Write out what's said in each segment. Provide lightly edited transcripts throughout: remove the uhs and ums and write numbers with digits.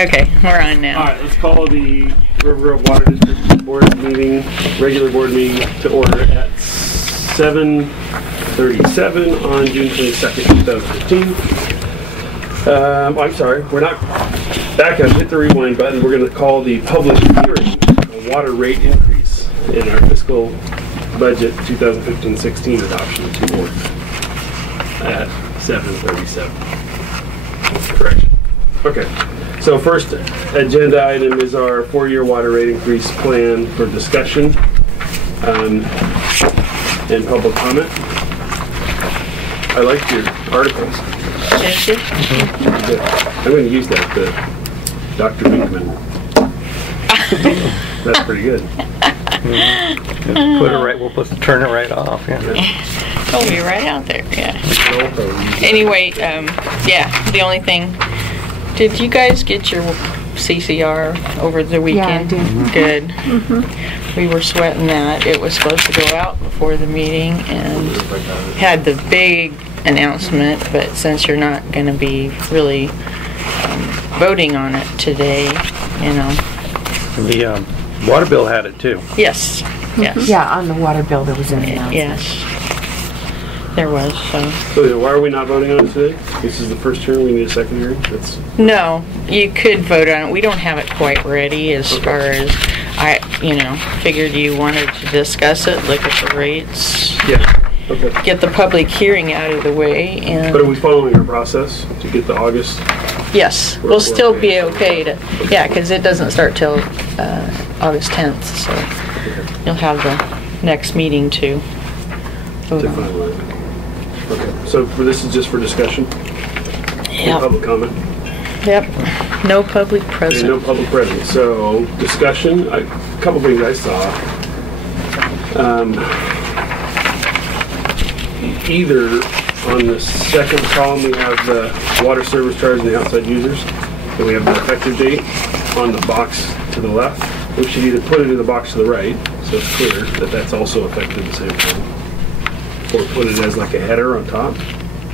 Okay, we're on now. All right, let's call the Rivergrove Water District Board meeting, regular board meeting, to order at 7:37 on June 22nd, 2015. I'm sorry, we're not back up. Hit the rewind button. We're going to call the public hearing a water rate increase in our fiscal budget 2015-16 adoption to order at 7:37. Correction. Okay. So first agenda item is our 4-year water rate increase plan for discussion and public comment. I liked your articles. Thank you. I'm going to use that, the Dr. Minkman. That's pretty good. Put it right. We'll turn it right off. Yeah. It'll be right out there. Yeah. Anyway, yeah. The only thing. Did you guys get your CCR over the weekend? Yeah, I did. Good. We were sweating that. It was supposed to go out before the meeting and had the big announcement, but since you're not going to be really voting on it today, you know. The water bill had it too. Yes. Yes. Yeah, on the water bill there was an announcement. Yes. There was, so. So why are we not voting on it today? This is the first hearing, we need a second hearing? No, you could vote on it. We don't have it quite ready as far as, figured you wanted to discuss it, look at the rates. Yeah. Okay. Get the public hearing out of the way, and. But are we following our process to get the August? Yes, we'll still be okay to, yeah, because it doesn't start till August 10th, so you'll have the next meeting to vote on. Finalize it. Okay, so this is just for discussion? Yep. Public comment? Yep, no public present. No public present. So, discussion, a couple things I saw. Either on the second column we have the water service charge and the outside users, and we have the effective date on the box to the left. We should either put it in the box to the right, so it's clear that that's also effective the same time, or put it as like a header on top.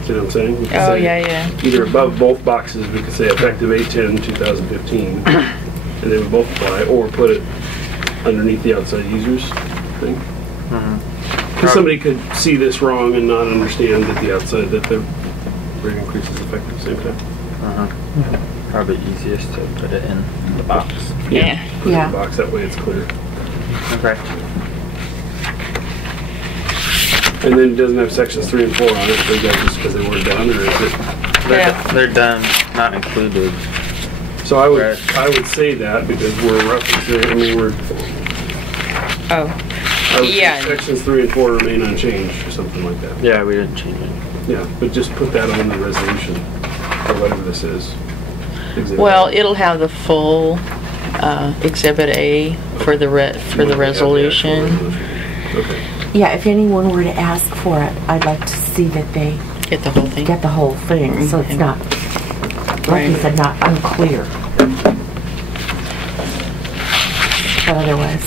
See what I'm saying? We can Oh, say yeah. Either above both boxes, we could say effective 8/10/2015, and they would both apply, or put it underneath the outside users thing. Because somebody could see this wrong and not understand that the rate increase is effective at the same time. Probably easiest to put it in the box. Yeah. Put it in the box, that way it's clear. Okay. And then it doesn't have sections 3 and 4 on it, is that just because they weren't done, or is it? They're done, not included. So I would say that because we're referencing, Oh. I would say Yeah. sections 3 and 4 remain unchanged, or something like that. Yeah, we didn't change it. Yeah, but just put that on the resolution, or whatever this is. Exhibit Well, A. it'll have the full Exhibit A for the resolution. Okay. Yeah, if anyone were to ask for it, I'd like to see that they Get the whole thing. get the whole thing, so it's not, like you said, not unclear. But otherwise,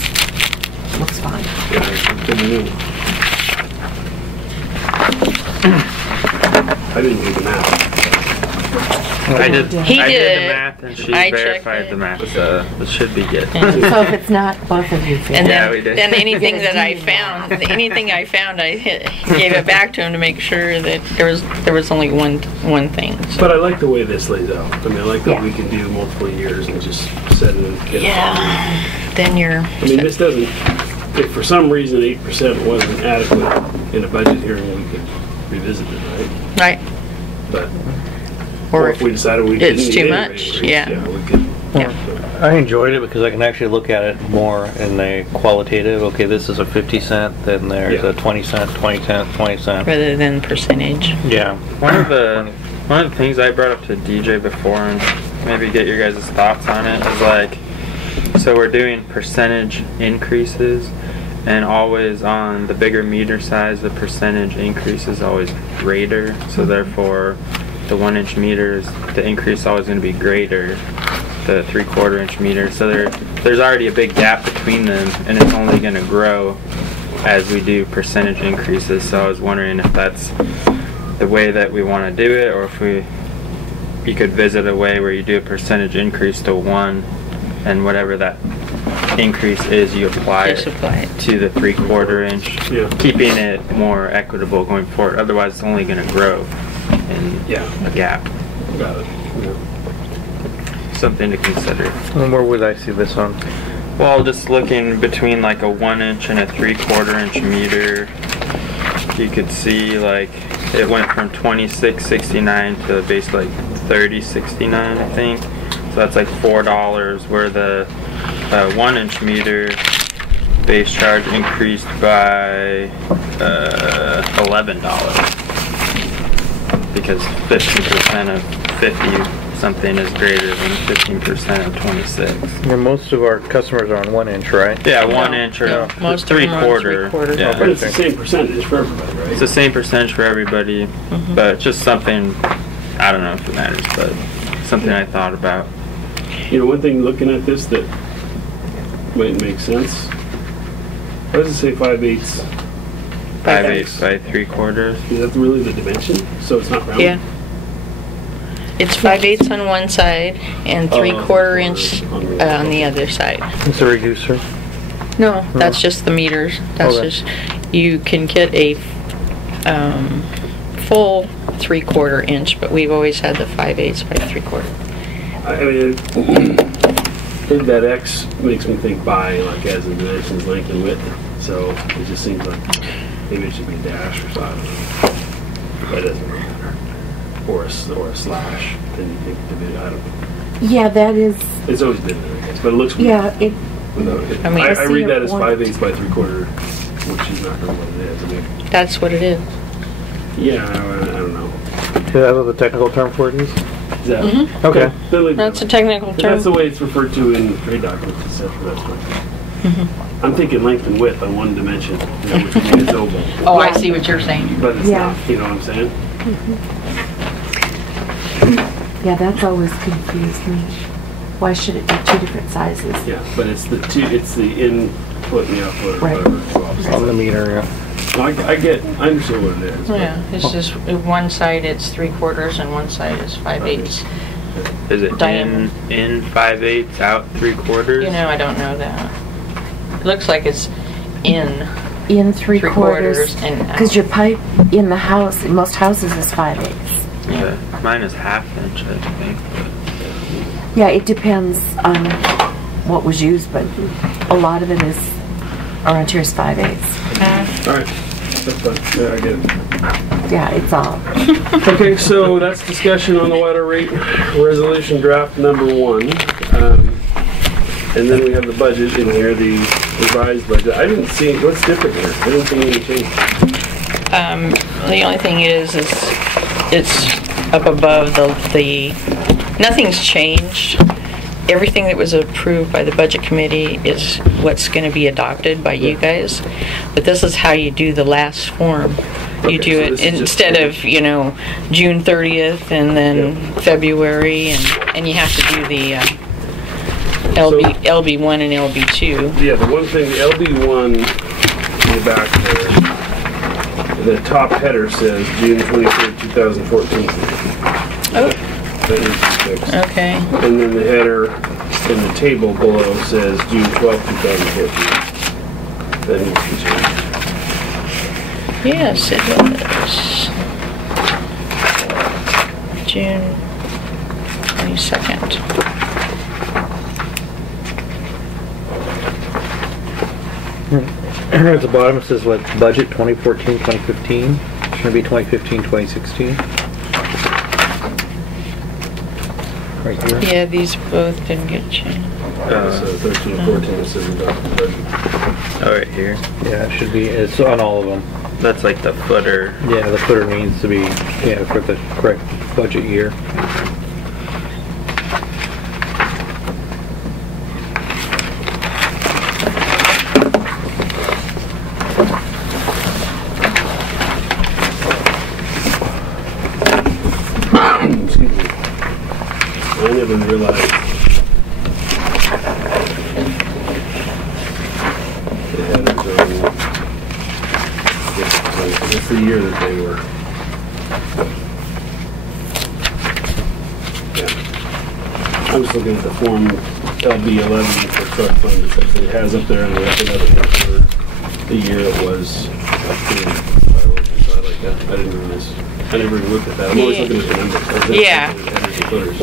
looks fine. Yeah, I didn't do the math. I did. He I did did. the math, and she I checked verified it. the math, so it should be good. So if it's not, both of you feel. And Yeah, then, we did. then anything Get a that I D. found, I gave it back to him to make sure that there was only one thing. So. But I like the way this lays out. I mean, I like that Yeah. we can do multiple years and just set it and get it. Yeah. Then you're. I mean, this doesn't, if for some reason 8% wasn't adequate in a budget hearing, we could revisit it, right? Right. But, Or or if we decided we didn't it's need too any much, rate increase, yeah. we could. Yeah. I enjoyed it because I can actually look at it more in the qualitative. Okay, this is a 50 cent, then there's Yeah. a 20 cent, 20 cent, 20 cent. rather than percentage. Yeah. One of the things I brought up to DJ before, and maybe get your guys' thoughts on it, is like, so we're doing percentage increases, and always on the bigger meter size, the percentage increase is always greater. So therefore, the 1-inch meters, the increase is always going to be greater. The 3/4 inch meter. So there's already a big gap between them, and it's only going to grow as we do percentage increases. So I was wondering if that's the way that we want to do it, or if we you could visit a way where you do a percentage increase to 1, and whatever that increase is, you apply Just apply it. to the 3/4 inch, Yeah. keeping it more equitable going forward. Otherwise, it's only going to grow in Yeah. a gap. Got it. Yeah. Something to consider. And where would I see this on? Well, just looking between like a 1 inch and a 3/4 inch meter, you could see like it went from 26.69 to basically like 30.69, I think. So that's like $4, where the 1 inch meter base charge increased by $11 because 15% of 50 something is greater than 15% of 26. And most of our customers are on 1 inch, right? Yeah, 1 inch or Yeah, most of them are on 3/4. 3/4. Yeah. But it's the same percentage for everybody, right? It's the same percentage for everybody, but it's just something, I don't know if it matters, but something I thought about. You know, one thing looking at this that might make sense. Why does it say 5/8? 5/8 by 3/4. Is that really the dimension? So it's not round? Yeah. It's 5/8 on one side and 3/4 inch on the other side. It's a reducer. No, that's just the meters. That's Okay. just, you can get a full 3/4 inch, but we've always had the 5/8 by 3/4. I mean, that X makes me think by, like, as in dimensions, length and width. So it just seems like maybe it should be a dash or something. That doesn't really matter. Or a slash. Then you think division. I don't know. Yeah, that is, It's always been there, I guess. But it looks weird. yeah, it, Without it. I mean, I I see read your that as point. 5/8 by 3/4, which is not really what it is. I mean, That's what it is. yeah, I don't know. Is that what the technical term for it is? Is that, Okay. That's a technical If that's the term. way it's referred to in trade documents, etc. That's fine. I'm thinking length and width on one dimension, you know, which would mean it's oval. Oh, I see what you're saying. But it's Yeah. not, you know what I'm saying? yeah, that's always confused me. Why should it be 2 different sizes? Yeah, but it's the input and the output or Right. whatever. So obviously- On the meter, No, I understand what it is. but- Yeah, it's just, one side it's 3/4 and one side is 5/8. Is it Diameter. in 5/8, out 3/4? You know, I don't know that. It looks like it's in. In 3/4, 3/4 and out. because your pipe in the house, in most houses is 5/8. Yeah, mine is 1/2 inch, I think. Yeah, it depends on what was used, but a lot of it is, around here is 5/8. All right, that's fine. Yeah, I get it. Yeah, it's all, Okay, so that's discussion on the water rate resolution draft number 1. And then we have the budget in here, the revised budget. I didn't see, what's different here? I didn't see any change. The only thing is it's up above the nothing's changed. Everything that was approved by the budget committee is what's going to be adopted by you guys. But this is how you do the last form. You Okay, do so it this is just- instead of, June 30th and then February, and you have to do the LB1 and LB2. Yeah, the one thing, the LB1 in the back there, the top header says June 23rd, 2014. Oh, That needs to be fixed. okay. And then the header in the table below says June 12th, 2014. That needs to be changed. Yes, it was. June 22nd. At the bottom it says what, budget 2014, 2015. Should be 2015, 2016. Right here. Yeah, these both didn't get changed. So 13 and 14 it says adopted budget. Oh, right here. Yeah, it should be, it's on all of them. That's like the footer. Yeah, the footer needs to be, for the correct budget year. Excuse me. I never realized the headers on it's the year that they were. I'm just looking at the form LB11 for truck fund. It has up there, and we have to have it for the year it was approved by ordinance. So I like that. I didn't realize. I never even looked at that. I'm always looking at the numbers. Yeah.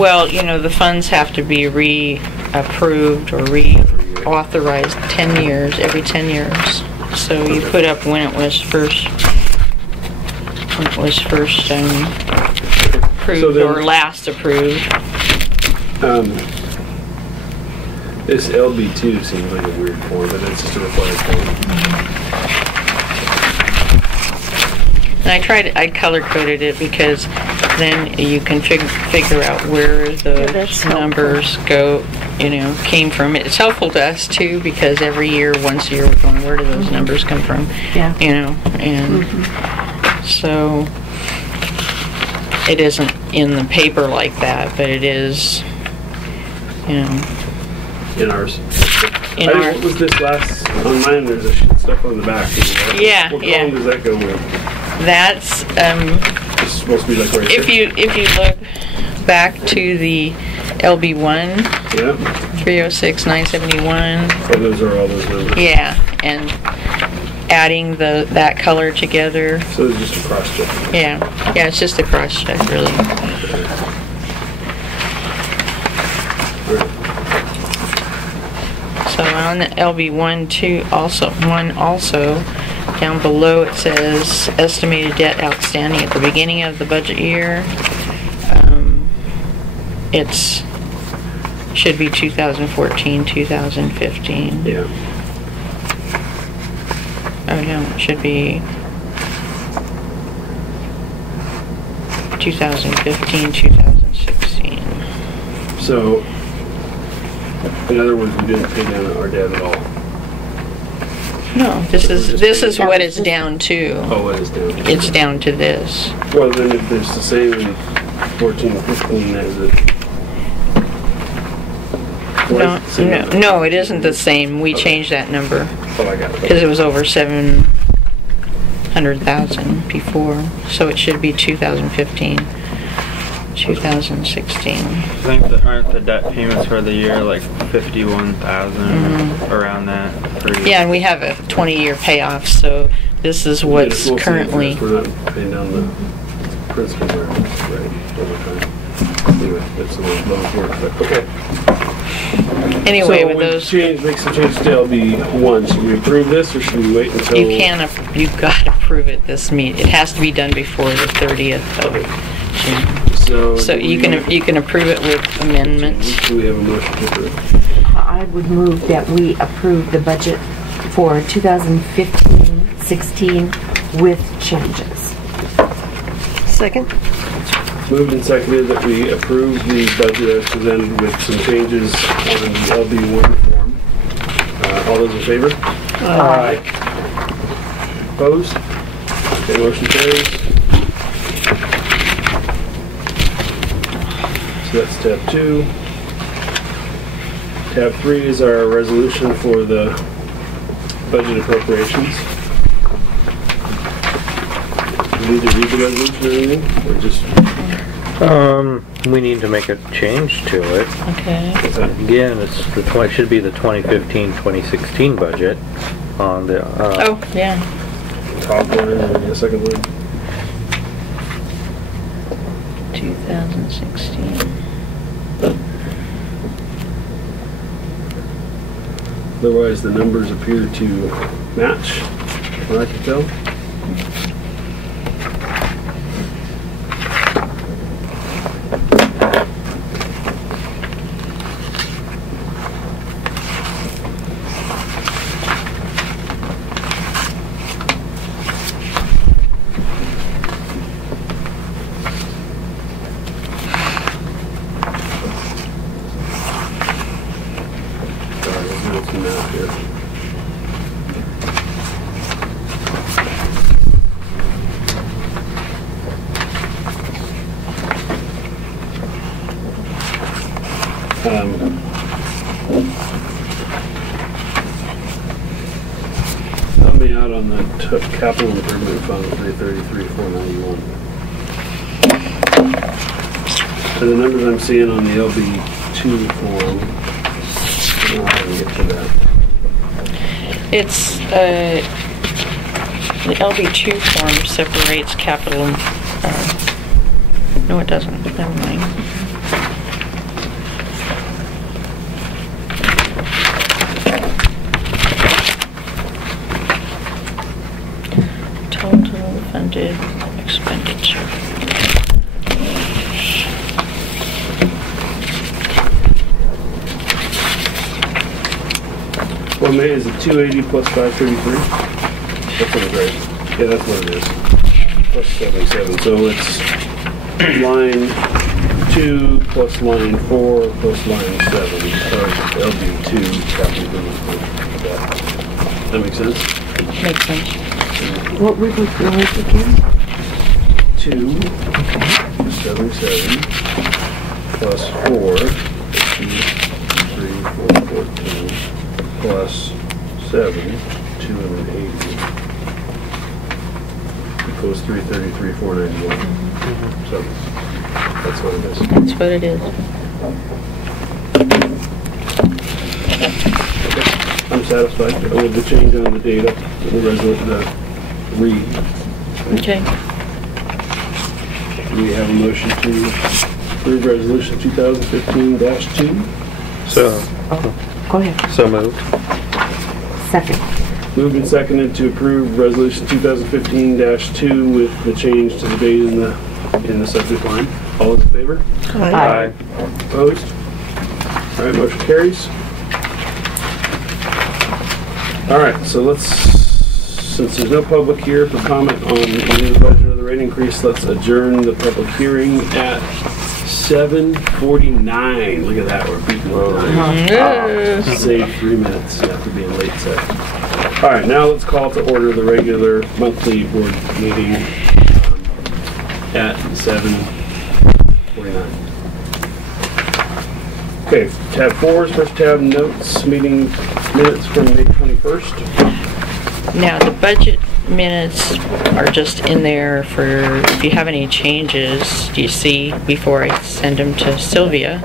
Well, you know, the funds have to be reapproved or reauthorized 10 years, every 10 years. So you put up when it was first approved So then- or last approved. This LB2 seems like a weird form, but it's just a required form. And I color coded it because then you can figure out where the that's numbers go, you know, came from. It's helpful to us too because every year, once a year, we're going, where do those numbers come from? Yeah. You know, and so it isn't in the paper like that, but it is, you know. In ours. What was this last, on mine there's a stuff on the back. Yeah, What yeah. column does that go with? That's, It's supposed to be like right if you look back to the LB1, there. Yeah. 306, 971, So those are all those numbers. yeah, and adding that color together, So it's just a cross check. yeah, it's just a cross check, really. Right. So on the LB1, also, down below it says estimated debt outstanding at the beginning of the budget year. It's should be 2014, 2015. Yeah. Oh no, it should be 2015, 2016. So, in other words, we didn't pay down our debt at all. No, this is what it's down to. Oh, it is down. It's down to this. Well, then if it's the same in 14 and 15 as it. No, it isn't the same. We changed that number Oh, I got it. because it was over 700,000 before, so it should be 2015, 2016. I think that aren't the debt payments for the year like 51,000 around that per year? Yeah, and we have a 20-year payoff, so this is what's currently. We're not paying down the principal right over time. Anyway, that's a little low work, but okay. Anyway, So with we those, make some changes to LB1. Should we approve this or should we wait until? you've got to approve it this meet. It has to be done before the 30th of June. So do you can approve it with amendments. Do we have a motion to approve? I would move that we approve the budget for 2015-16 with changes. Second? Moved and seconded that we approve the budget as presented with some changes on the LB1 form. All those in favor? Aye. Opposed? Okay, motion carries. So that's tab 2. Tab 3 is our resolution for the budget appropriations. Do we need to read the resolution or anything? Or just... We need to make a change to it. Okay. what's that? Again, it should be the 2015-2016 budget on the, Oh, yeah. Top line and the second line? 2016. Otherwise, the numbers appear to match, from what I can tell. Sorry, I'm doing some math here. Help me out on the capital improvement fund, 333,491. So the numbers I'm seeing on the LB2 LB2 form. I don't know how to get to that. It's, the LB2 form separates capital, no it doesn't, never mind. Total funded expenditure. Well, May is it 280 plus 533? That's what it is, right? Yeah, that's what it is. Plus 77. So it's line 2 plus line 4 plus line 7. LB2 capital improvement. That makes sense? Makes sense. What were the lines again? 2 77 plus 4 3 4 14 plus 7 280 equals 333 491. So that's what it is. That's what it is. I'm satisfied with the change on the data, the read. Okay. Do we have a motion to approve resolution 2015-2? So, Go ahead. so moved. Second. Moved and seconded to approve resolution 2015-2 with the change to the date in the subject line. All those in favor? Aye. Opposed? All right, motion carries. All right, so since there's no public here for comment on either the budget or the rate increase, let's adjourn the public hearing at 7:49. Look at that, we're beating the time. Save 3 minutes after being late set. All right, now let's call to order the regular monthly board meeting at 7:49. Okay, tab 4 is first tab, notes, meeting minutes from May 21st. Now, the budget minutes are just in there for, if you have any changes, you see, before I send them to Sylvia.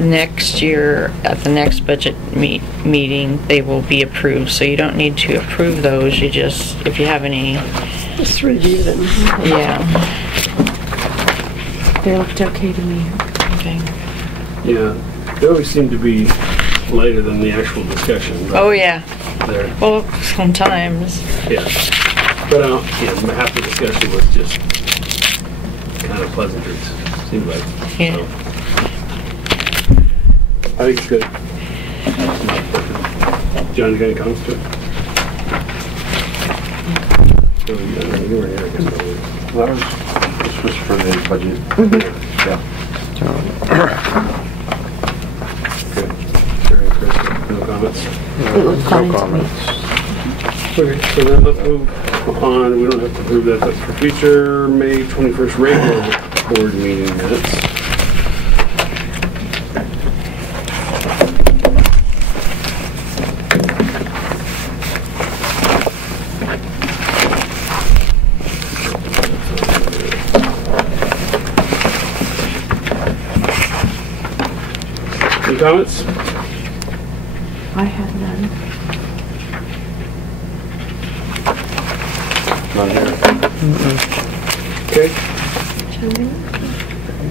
Next year, at the next budget meeting, they will be approved, so you don't need to approve those, you just, if you have any, Just review them. yeah. They looked okay to me. Okay. Yeah, they always seem to be later than the actual discussion. But Oh, yeah. they're- Well, sometimes. yeah. But half the discussion was just kind of pleasantries, seemed like. Yeah. So, I think it's good. John, you got any comments to it? You were here, I guess. Well, this was for the budget. Yeah. Good. Sherry and Chris, no comments? It looked fine to me. Okay, so then let's move on. We don't have to approve that. That's for future May 21st regular board meeting minutes. Any comments? I had none. None here. Okay.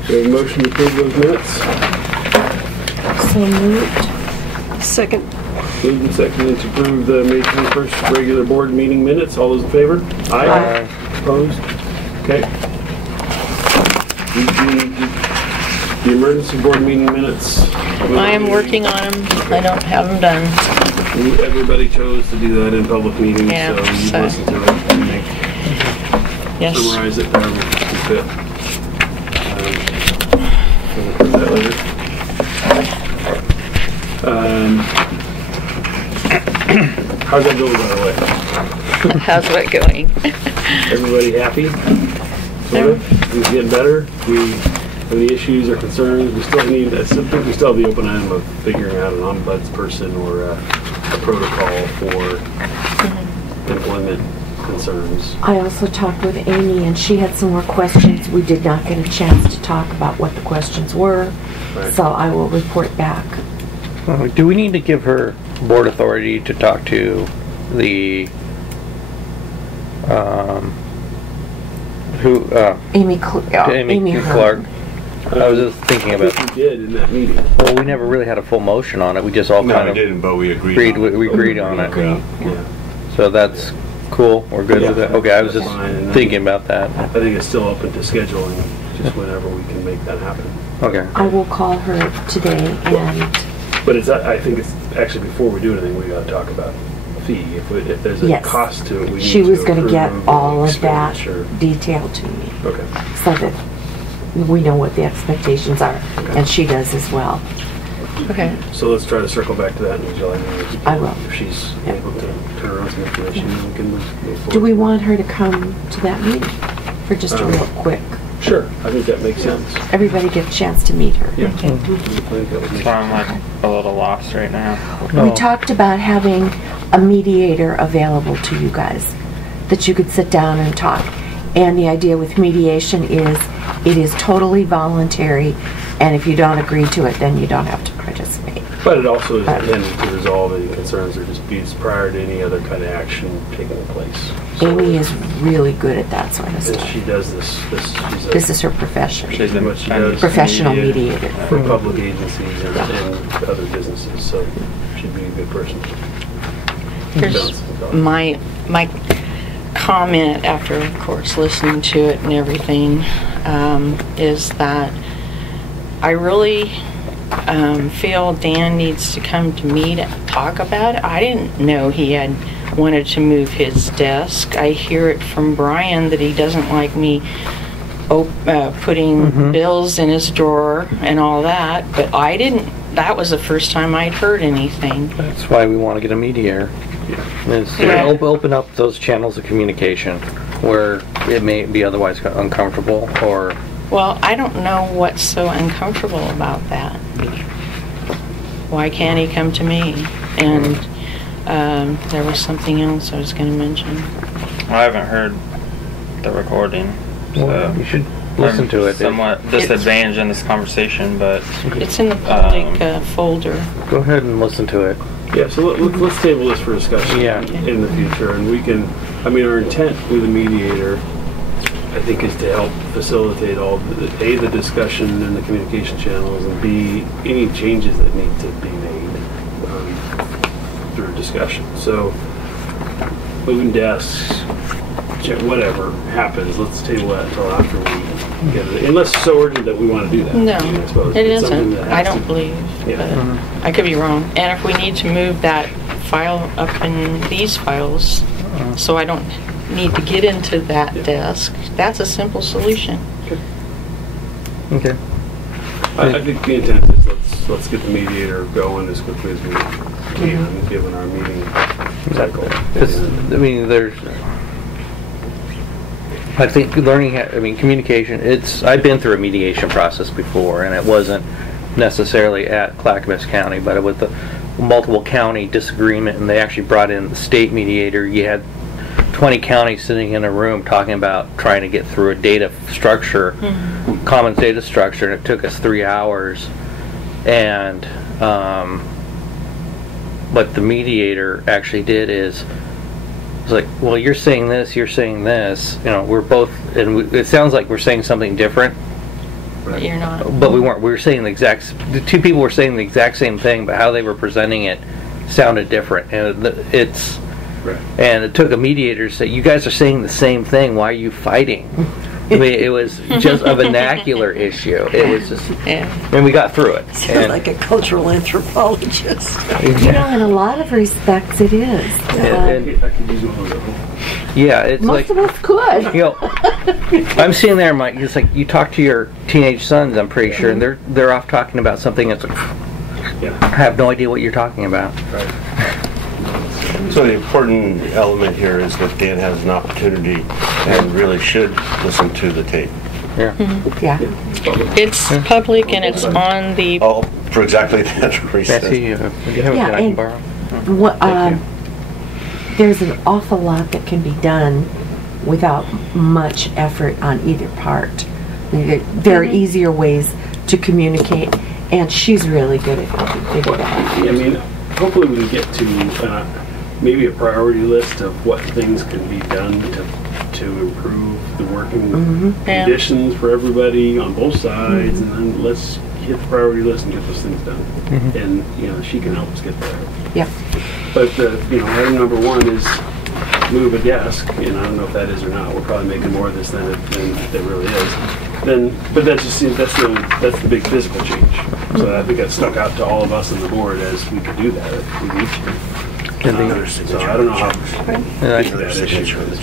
We have a motion to approve those minutes. So moved. Second. Moved and seconded to approve the May 21st regular board meeting minutes. All those in favor? Aye. Opposed? Okay. The emergency board meeting minutes. I am working on them. I don't have them done. Everybody chose to do that in public meetings, Yeah, so you so- listen to it and Yes. summarize it however you fit. We'll put that later. How's that going, by the way? How's that going? Everybody happy? Sort of? Things getting better? Any issues or concerns? We still need, I still think we still have the open item of figuring out an ombuds person or a protocol for employment concerns. I also talked with Amy and she had some more questions. We did not get a chance to talk about what the questions were. Right. So I will report back. Do we need to give her board authority to talk to the, Amy Amy Hearn. Clark? I was just thinking I about, think we did in that meeting. well, we never really had a full motion on it. We just all No, kind I of didn't, but we agreed. we agreed on it. Yeah. So that's cool. We're good with it. Okay, I was just That's fine, and then- thinking about that. I think it's still open to scheduling, just whenever we can make that happen. Okay. I will call her today and But it's, I think it's, actually, before we do anything, we gotta talk about fee. If there's a Yes. cost to it, we need to she was going to get approve all the of that expenditure. detailed to me Okay. so that we know what the expectations are, and she does as well. Okay. So let's try to circle back to that in July meeting. I will. If she's Yeah. able to turn around some information, then we can move forward. Do we want her to come to that meeting for just a real quick? Sure, I think that makes sense. Everybody get a chance to meet her. Yeah. I think that would make So I'm like a little lost right now. We talked about having a mediator available to you guys, that you could sit down and talk. And the idea with mediation is it is totally voluntary, and if you don't agree to it, then you don't have to participate. But it also is intended to resolve any concerns or disputes prior to any other kind of action taking place. So Amy is really good at that sort of that stuff. she does she's This is her profession. She's been what she does Professional mediate mediator. for public agencies and other businesses, so she'd be a good person. Here's my comment after, of course, listening to it and everything, is that I really feel Dan needs to come to me to talk about it. I didn't know he had wanted to move his desk. I hear it from Brian that he doesn't like me putting bills in his drawer and all that, but I didn't. That was the first time I'd heard anything. That's why we want to get a mediator. Is Yeah. open up those channels of communication where it may be otherwise uncomfortable, or Well, I don't know what's so uncomfortable about that. Why can't he come to me? And there was something else I was going to mention. I haven't heard the recording, so you should listen I'm to it. somewhat disadvantaged in this conversation, but It's in the public folder. Go ahead and listen to it. Yeah, so let's table this for discussion Yeah. in the future, and we can, I mean, our intent with the mediator, I think, is to help facilitate all, the discussion and the communication channels, and B, any changes that need to be made through discussion. So, moving desks, whatever happens, let's table that until after we get it, unless it's so urgent that we want to do that. No, I mean, I suppose it it's something isn't. that I has don't to- believe. Yeah. But I could be wrong. And if we need to move that file up in these files, so I don't need to get into that desk, that's a simple solution. Okay. I think the intent is let's get the mediator going as quickly as we can, given our meeting cycle. I mean, I think communication, I've been through a mediation process before, and it wasn't necessarily at Clackamas County, but it was the multiple county disagreement, and they actually brought in the state mediator. You had 20 counties sitting in a room talking about trying to get through a data structure, common data structure, and it took us 3 hours. And what the mediator actually did is, it's like, well, you're saying this, we're both, and it sounds like we're saying something different, But you're not. but we weren't. We were saying the two people were saying the exact same thing, but how they were presenting it sounded different. And and it took a mediator to say, you guys are saying the same thing, why are you fighting? I mean, it was just a vernacular issue. It was just, and we got through it. Sounds like a cultural anthropologist. You know, in a lot of respects, it is. I could use one of those. Yeah, it's Most like, of us could. you know, I'm sitting there, Mike. It's like you talk to your teenage sons, I'm pretty sure, and they're off talking about something that's like, I have no idea what you're talking about. Right. So the important element here is that Dan has an opportunity and really should listen to the tape. Yeah. Yeah. It's public and it's on the. Oh, for exactly that reason. Betsy, you have a pen I can borrow? What, Thank there's an awful lot that can be done without much effort on either part. There are easier ways to communicate, And she's really good at helping figure that out. I mean, hopefully we can get to maybe a priority list of what things can be done to improve the working conditions for everybody on both sides, and then let's hit the priority list and get those things done. And you know, she can help us get there. Yep. But you know, item number one is move a desk, and I don't know if that is or not. We're probably making more of this than it really is. But that just seems that's the big physical change. So I think that stuck out to all of us on the board as we could do that if we need to. So I don't know how.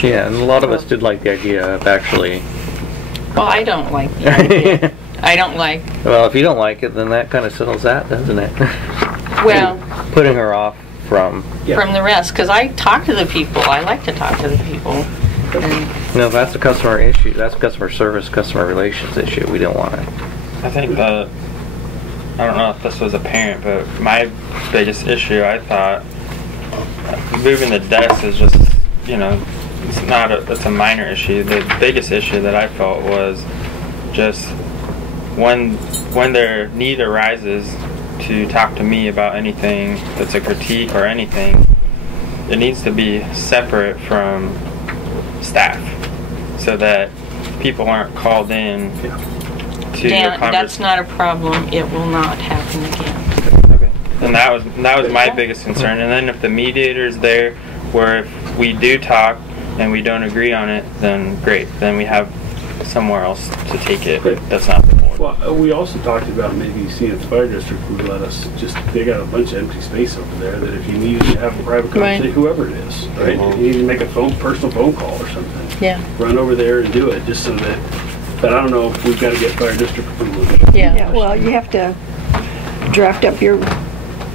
Yeah, and a lot of us did like the idea of actually. Well, I don't like the idea. I don't like. Well, if you don't like it, then that kind of settles that, doesn't it? Well, putting her off from the rest, because I talk to the people. I like to talk to the people. And no, that's a customer issue. That's a customer service, customer relations issue. We don't want it. I think that, I don't know if this was apparent, but my biggest issue, I thought, moving the desk is just, you know, it's a minor issue. The biggest issue that I felt was just when their need arises to talk to me about anything that's a critique or anything, it needs to be separate from staff so that people aren't called in to Dan, that's not a problem. It will not happen again. Okay. And that was my biggest concern. And then if the mediator's there, where if we do talk and we don't agree on it, then great. Then we have somewhere else to take it. That's not the board. Well, we also talked about maybe seeing if the fire district would let us they got a bunch of empty space over there that if you needed to have a private conversation, whoever it is, right? You need to make a personal phone call or something. Yeah. Run over there and do it just so that, but I don't know if we've got to get fire district approval. Yeah. Well, you have to draft up your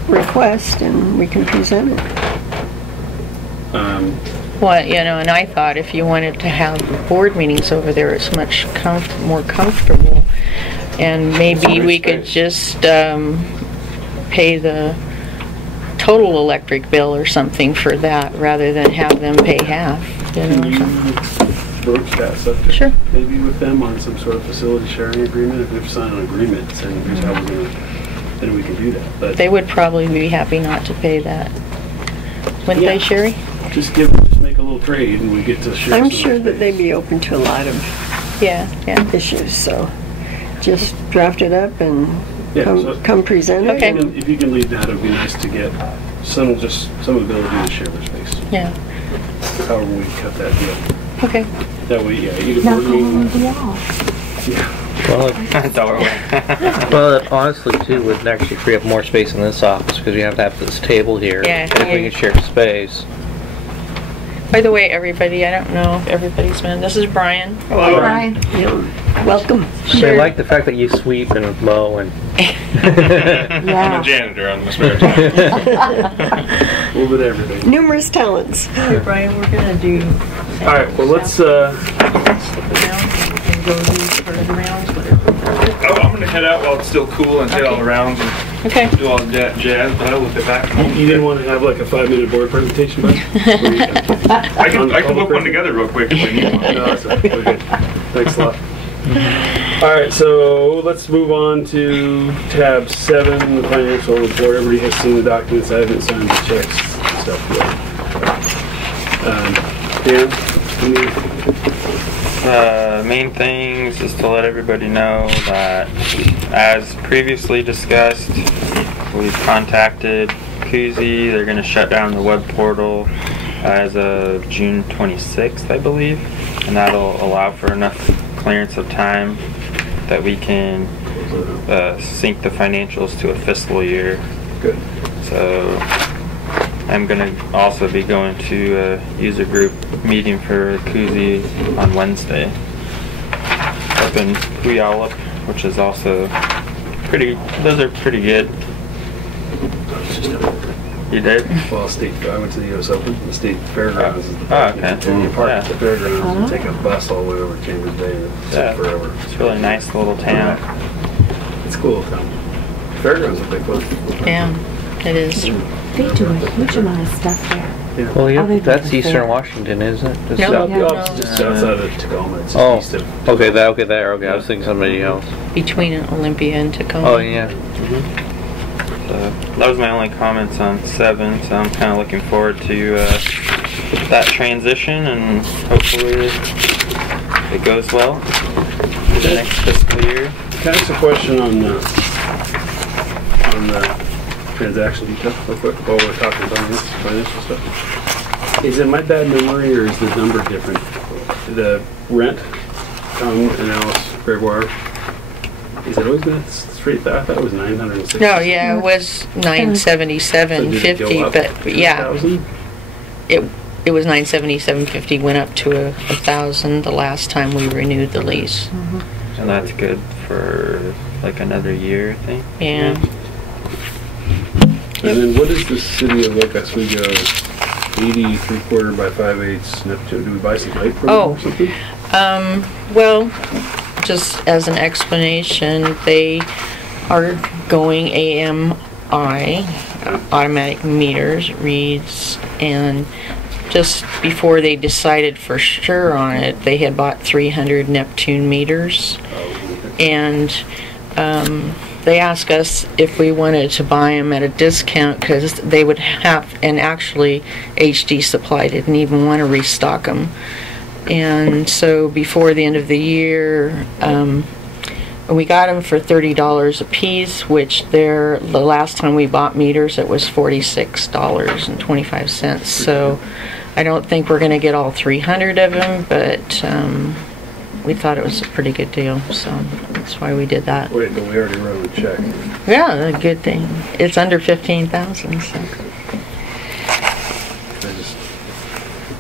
request and we can present it. Well, you know, and I thought if you wanted to have board meetings over there, it's much more comfortable. And maybe we could just pay the total electric bill or something for that rather than have them pay half. You know, Can you broach that subject? Sure. Maybe with them on some sort of facility sharing agreement. If we've signed an agreement saying here's how we're going to, then we can do that. But they would probably be happy not to pay that. Wouldn't they, Sherry? Just make a little trade and we get to share. I'm sure that they'd be open to a lot of issues, so just draft it up and come present it. Okay. If you can lead that, it would be nice to get some ability to share their space. Yeah. However we cut that deal. Okay. That way, either Not board meeting. on the wall. Well, honestly, too, would actually free up more space in this office because you have to have this table here. Yeah. And if we can share space. By the way, everybody, I don't know if everybody's been. This is Brian. Hello. Brian. Welcome. They like the fact that you sweep and mow and. Yeah. Janitor on the spare time. A little bit of everything. Numerous talents. Hey, Brian, we're gonna do. All right. Well, let's. Oh, I'm gonna head out while it's still cool and hit all the rounds and do all that jazz, but I will be back. You didn't want to have like a 5-minute board presentation, bud? I can whip one together real quick if we need one. No, that's right. We're good. Thanks a lot. All right, so let's move on to tab 7, the financial report. Everybody has seen the documents. I haven't signed the checks and stuff yet. Dan, you need Main things is to let everybody know that, as previously discussed, we've contacted Kuzi. They're going to shut down the web portal as of June 26th, I believe, and that'll allow for enough clearance of time that we can sync the financials to a fiscal year. Good. So I'm going to also be going to a user group meeting for Kuzi on Wednesday up in Puyallup, which is also those are pretty good. You did? Well, I went to the U.S. Open. The state fairgrounds is the okay. You park at the fairgrounds and take a bus all the way over to Chambers Bay and sit forever. It's a really nice little town. It's a cool town. Fairgrounds are big fun. Yeah, it is. They do a huge amount of stuff there. Yeah. Well, yeah, Other than that's the Eastern fair. Washington, isn't it? Just No. south- The office is just outside of Tacoma. It's Oh, east of okay, there. Okay, I was thinking somebody else. Between Olympia and Tacoma. Oh, yeah. So that was my only comments on 7, so I'm kind of looking forward to that transition, and hopefully it goes well for the next fiscal year. Can I ask a question on the transaction detail real quick while we're talking about this financial stuff? Is it my bad memory or is the number different? The rent, Tom and Alice Gravoire, is it always been straight? I thought it was 960. No, yeah, it was 977.50, but yeah, it was 977.50. Went up to 1,000 the last time we renewed the lease. And that's good for like another year, I think. Yeah. And then what is the city of Lake Oswego 80 3/4 by 5/8 Neptune? Do we buy some pipe from them or something? Well, just as an explanation, they are going AMI, automatic meters, reads, and just before they decided for sure on it, they had bought 300 Neptune meters, and they asked us if we wanted to buy them at a discount because they would have, and actually HD Supply didn't even want to restock them. And so before the end of the year, we got them for $30 a piece, which the last time we bought meters it was $46.25. So I don't think we're going to get all 300 of them, but we thought it was a pretty good deal, so that's why we did that. Wait, no, we already wrote a check. Yeah, a good thing. It's under 15,000. So.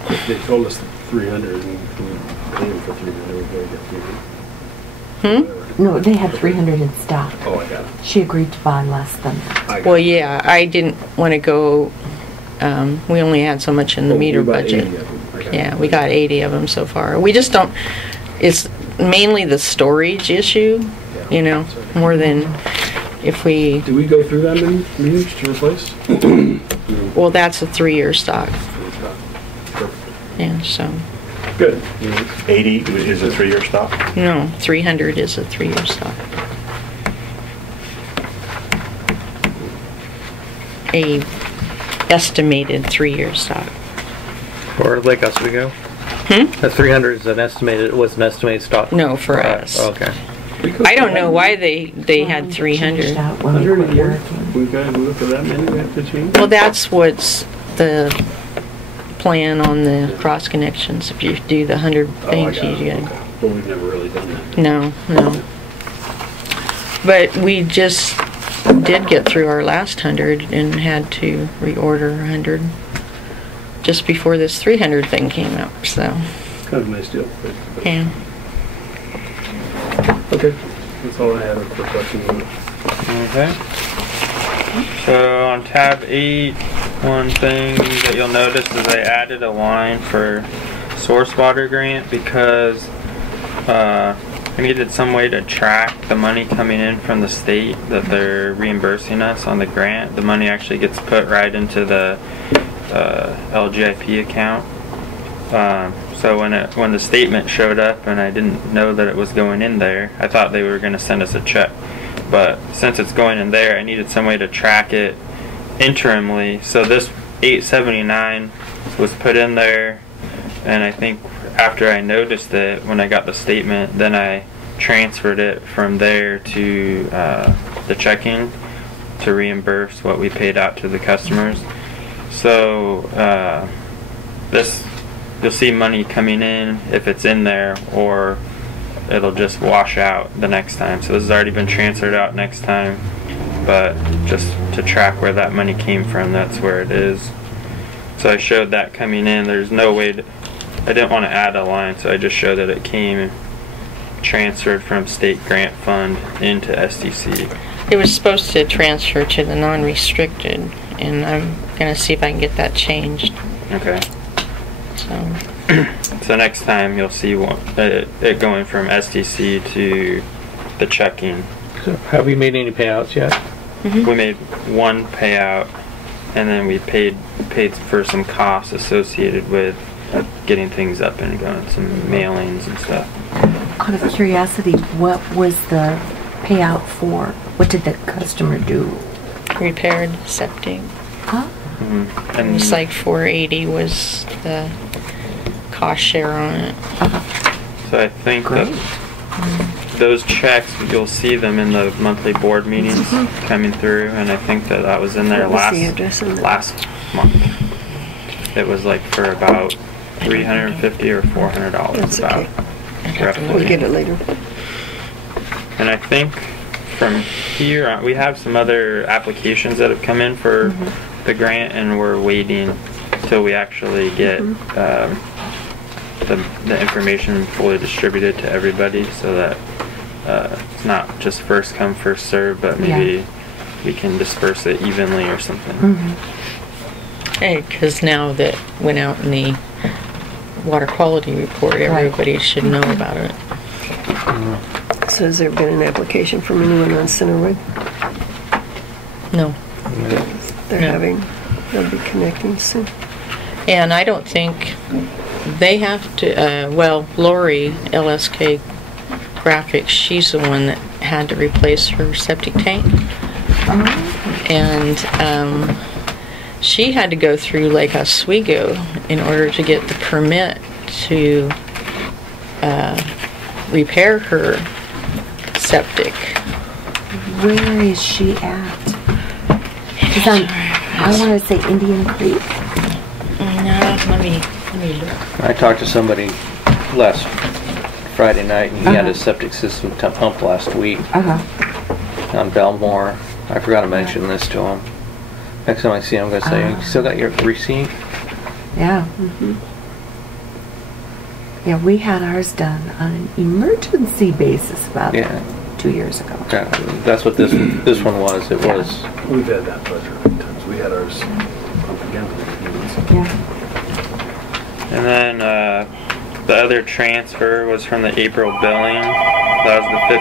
If they told us 300 and we paid them for 300, we'd go get 300. No, they had 300 in stock. Oh, I got it. She agreed to buy less than that. Well, yeah, I didn't want to go. We only had so much in the meter budget. 80 of them. Yeah, we got 80 of them so far. We just don't. It's mainly the storage issue, you know, more than if we. Do we go through that many meters to replace? Well, that's a 3-year stock. Yeah, so. Good. 80 is a 3-year stock? No, 300 is a 3-year stock. A estimated 3-year stock. For Lake Oswego? The 300 is an estimated, was an estimated stock? No, for us. Okay. I don't know why they had 300. 100 a year? We've got to move for that many, we have to change? Well, that's what's the plan on the cross connections. If you do the 100 things, you get. Okay. Well, we've never really done that. No. But we just did get through our last 100 and had to reorder 100 just before this 300 thing came up. So. Kind of a nice deal. Yeah. Okay. That's all I have for questions on it. Okay. So on tab 8, one thing that you'll notice is I added a line for source water grant because I needed some way to track the money coming in from the state that they're reimbursing us on the grant. The money actually gets put right into the LGIP account. So when the statement showed up and I didn't know that it was going in there, I thought they were going to send us a check. But since it's going in there, I needed some way to track it interimly. So this $879 was put in there, and I think after I noticed it, when I got the statement, then I transferred it from there to the checking to reimburse what we paid out to the customers. So this, you'll see money coming in if it's in there, or it'll just wash out the next time. So this has already been transferred out next time, but just to track where that money came from, that's where it is. So I showed that coming in. There's no way to, I didn't want to add a line, so I just showed that it came transferred from state grant fund into SDC. It was supposed to transfer to the non-restricted, and I'm going to see if I can get that changed. Okay. So. So next time you'll see it going from SDC to the checking. So have we made any payouts yet? Mm-hmm. We made one payout, and then we paid for some costs associated with getting things up and going, some mailings and stuff. Out of curiosity, what was the payout for? What did the customer do? Repaired septic. Huh? Mm-hmm. And it's like $480 was the cost share on it. So I think that those checks, you'll see them in the monthly board meetings coming through, and I think that was in there last month. It was like for about $350 or $400 That's about. okay. Roughly. We'll get it later. And I think from here on, we have some other applications that have come in for the grant, and we're waiting till we actually get the information fully distributed to everybody, so that it's not just first come first serve, but maybe we can disperse it evenly or something. Hey, because now that went out in the water quality report, everybody should know about it. So has there been an application from anyone on Center Road? No. They'll be connecting soon. And I don't think they have to, well, Lori, LSK Graphics, she's the one that had to replace her septic tank. And she had to go through Lake Oswego in order to get the permit to repair her septic. Where is she at? I want to say Indian Creek. No, let me look. I talked to somebody last Friday night, and he had his septic system pumped last week on Belmore. I forgot to mention this to him. Next time I see him, I'm going to say, "You still got your receipt?" Yeah. Yeah, we had ours done on an emergency basis about 2 years ago. Okay. That's what this one was. It was. We've had that pleasure many times. We had ours pumped again for a few months. Yeah. And then the other transfer was from the April billing. That was the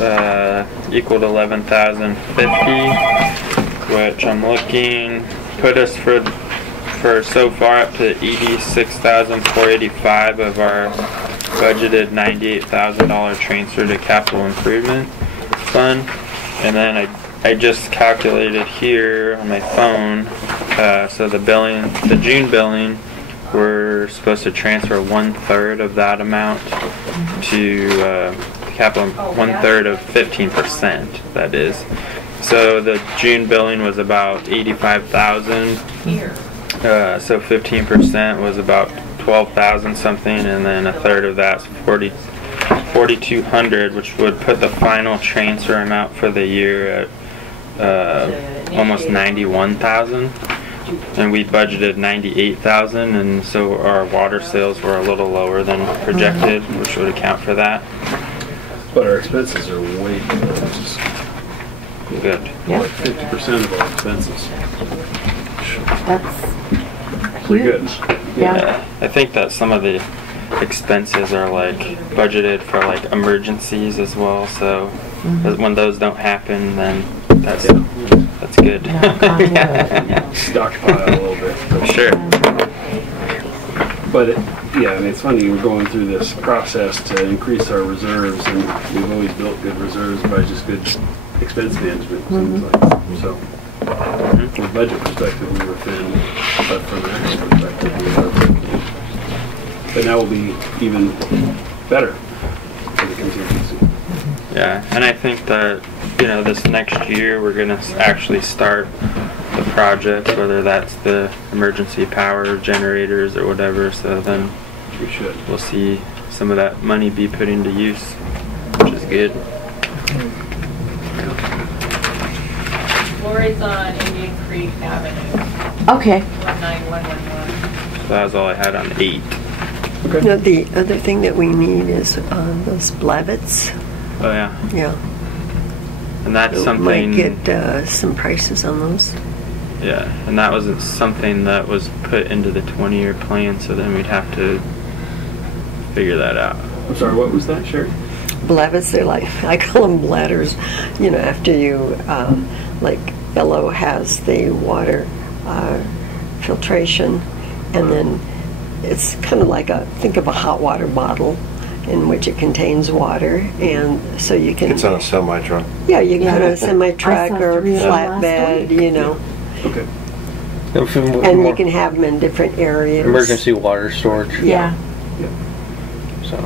15%, equaled $11,050, which I'm looking put us for so far up to $86,485 of our budgeted $98,000 transfer to capital improvement fund. And then I just calculated here on my phone, so the June billing, we're supposed to transfer 1/3 of that amount to capital, 1/3 of 15%, that is. So the June billing was about $85,000. So 15% was about 12,000 something, and then 1/3 of that's 4,200, which would put the final transfer amount for the year at almost 91,000. And we budgeted 98,000, and so our water sales were a little lower than projected, which would account for that. But our expenses are way below, which is good. Like 50% of our expenses. That's pretty good. Yeah, I think that some of the expenses are like budgeted for like emergencies as well. So when those don't happen, then that's good. Stockpile a little bit. Sure. But yeah, I mean, it's funny, we're going through this process to increase our reserves, and we've always built good reserves by just good expense management, seems like. So, from a budget perspective, we were thin, but from an actual perspective, we were. But now we'll be even better for the contingency. Yeah, and I think that, this next year we're going to actually start the project, whether that's the emergency power generators or whatever, so then we'll see some of that money be put into use, which is good. Lori's on Indian Creek Avenue. Okay. 19111. So that was all I had on 8. Okay. Now, the other thing that we need is those blavets. Oh yeah. Yeah. And that's We something. might get some prices on those. Yeah, and that wasn't something that was put into the 20-year plan, so then we'd have to figure that out. I'm sorry, what was that, Sherry? Blavets, they're like, I call them bladders, after you, like, yellow has the water filtration, and then it's kind of like think of a hot water bottle in which it contains water, and so you can... It's on a semi-truck. Yeah, you can put a semi-truck or a flatbed, you know. Okay. And you can have them in different areas. Emergency water storage. Yeah. So.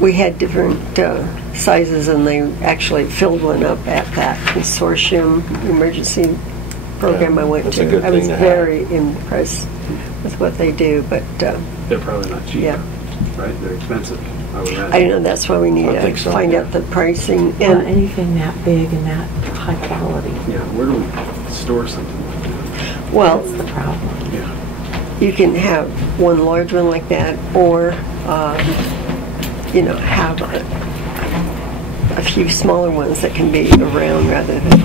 We had different sizes, and they actually filled one up at that consortium emergency program I went to. I was very impressed with what they do, but they're probably not cheap. Yeah. Right? They're expensive. I know, that's why we need to find out the pricing. And anything that big and that high quality. Yeah, where do we store something like that? Well, that's the problem. Yeah. You can have one large one like that, or you know, have a few smaller ones that can be around rather than...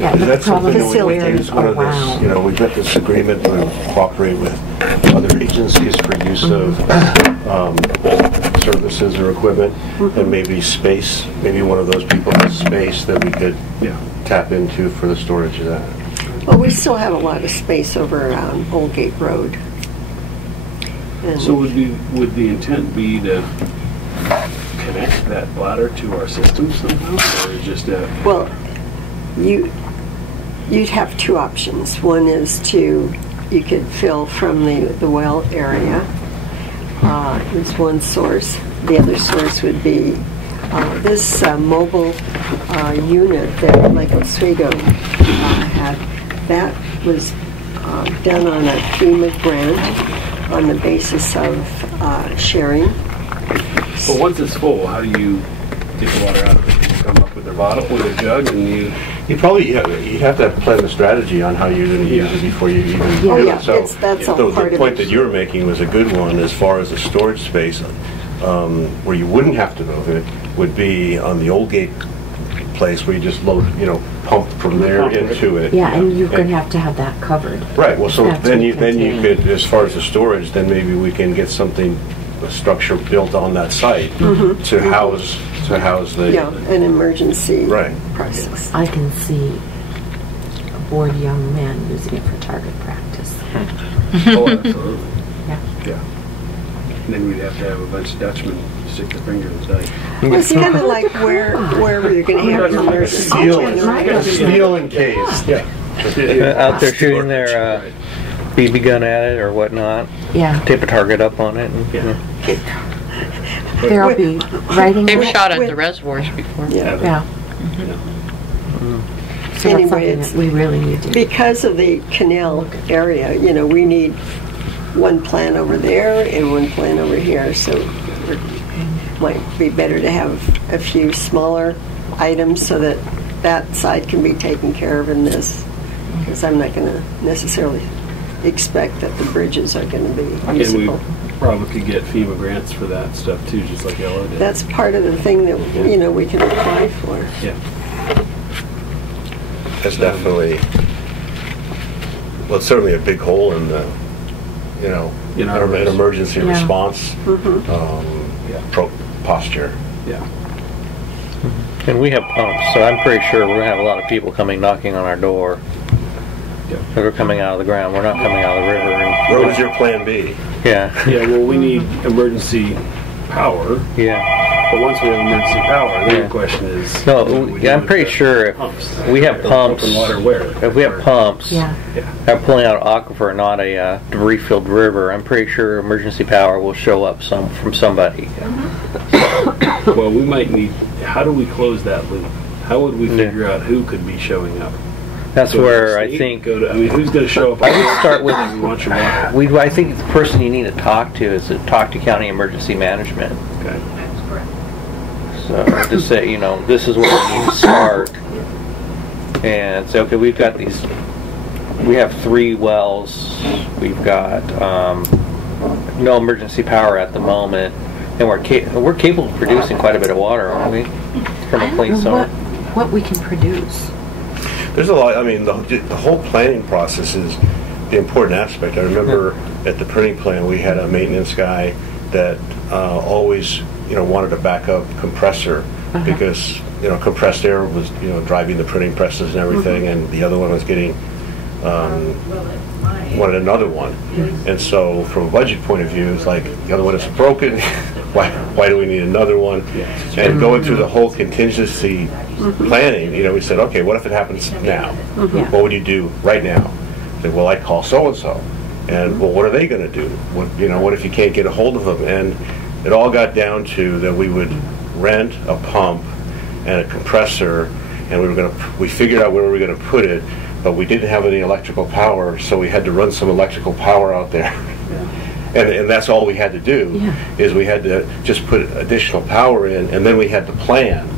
Yeah, that's something that facilitate one of this, you know, we've got this agreement to cooperate with other agencies for use of services or equipment, and maybe space, maybe one of those people has space that we could tap into for the storage of that. Well, we still have a lot of space over on Old Gate Road. And so would the intent be to connect that bladder to our system somehow, or just well, you'd have two options. One is you could fill from the well area. Is one source. The other source would be this mobile unit that Lake Oswego had. That was done on a FEMA grant on the basis of sharing. But once it's full, how do you get the water out of it? You come up with a bottle, with a jug, and you probably you have to plan a strategy on how you're going to use it before you even do it. So that's all part the point that you were making was a good one as far as the storage space, where you wouldn't have to move it, would be on the Old Gate place where you just load, pump from there into it. Yeah, and you're going to have that covered. Right. Well, so then you could, as far as the storage, then maybe we can get a structure built on that site to house the an emergency process. I can see a bored young man using it for target practice. Oh, absolutely. Yeah. And then we'd have to have a bunch of Dutchmen stick their finger in the dike. Well, it's kind of like wherever you're going to have your emergency. Steel encased. Out there shooting their BB gun at it or whatnot. Yeah. Tape a target up on it. And, There'll be writing. They've shot at the reservoirs before. Yeah. So anyway, that's something that we really need to. Because of the canal area, we need one plant over there and one plant over here. So it might be better to have a few smaller items so that side can be taken care of in this. Because I'm not going to necessarily expect that the bridges are going to be usable. And we probably could get FEMA grants for that stuff too, just like Ella did. That's part of the thing that we can apply for. Yeah. That's definitely, well, it's certainly a big hole in the, in our emergency response posture. Yeah. And we have pumps, so I'm pretty sure we're going to have a lot of people coming knocking on our door. That are coming out of the ground. We're not coming out of the river. What was your plan B? Yeah. Yeah, well, we need emergency power. Yeah. But once we have emergency power, then the question is... No, I'm pretty sure if we have pumps... Open water where? If we have pumps that are pulling out an aquifer, not a debris-filled river, I'm pretty sure emergency power will show up from somebody. Well, we might need... How do we close that loop? How would we figure out who could be showing up? That's where I think... who's going to show up? I would start with... We want your water. I think the person you need to talk to is to talk to county emergency management. Okay. So to say, this is where we need to start. And say, okay, we've got these... We have 3 wells. We've got no emergency power at the moment. And we're capable of producing quite a bit of water, aren't we? From a clean source. What we can produce. There's a lot. The whole planning process is the important aspect. I remember at the printing plant we had a maintenance guy that always wanted a backup compressor because compressed air was, driving the printing presses and everything, and the other one was getting, wanted another one. And so from a budget point of view, it's like, the other one is broken, why do we need another one? And going through the whole contingency planning, we said, okay, what if it happens now? What would you do right now? I said, well, I'd call so-and-so. And, well, what are they going to do? What if you can't get a hold of them? And it all got down to that we would rent a pump and a compressor, and we figured out where we were going to put it, but we didn't have any electrical power, so we had to run some electrical power out there. And that's all we had to do, is we had to just put additional power in, and then we had the plan,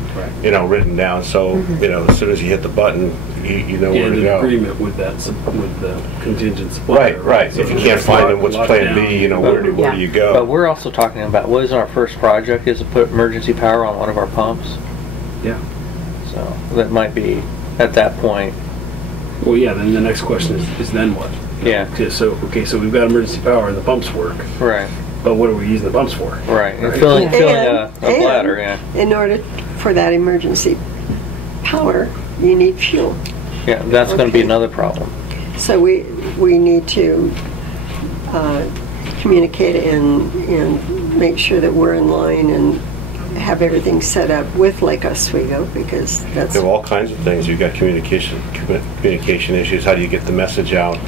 written down. So, as soon as you hit the button, you know where to go. In agreement with that, with the contingent supplier. Right. So if you can't find them, what's plan B, where do you go? But we're also talking about, what is our first project, is to put emergency power on one of our pumps. Yeah. So that might be, at that point. Well, yeah, then the next question is then what? Yeah. Okay, so we've got emergency power and the pumps work. Right. But what are we using the pumps for? Right. And filling a bladder, In order for that emergency power, you need fuel. Yeah, that's going to be another problem. So we need to communicate and make sure that we're in line and have everything set up with Lake Oswego, because that's... There are all kinds of things. You've got communication issues. How do you get the message out?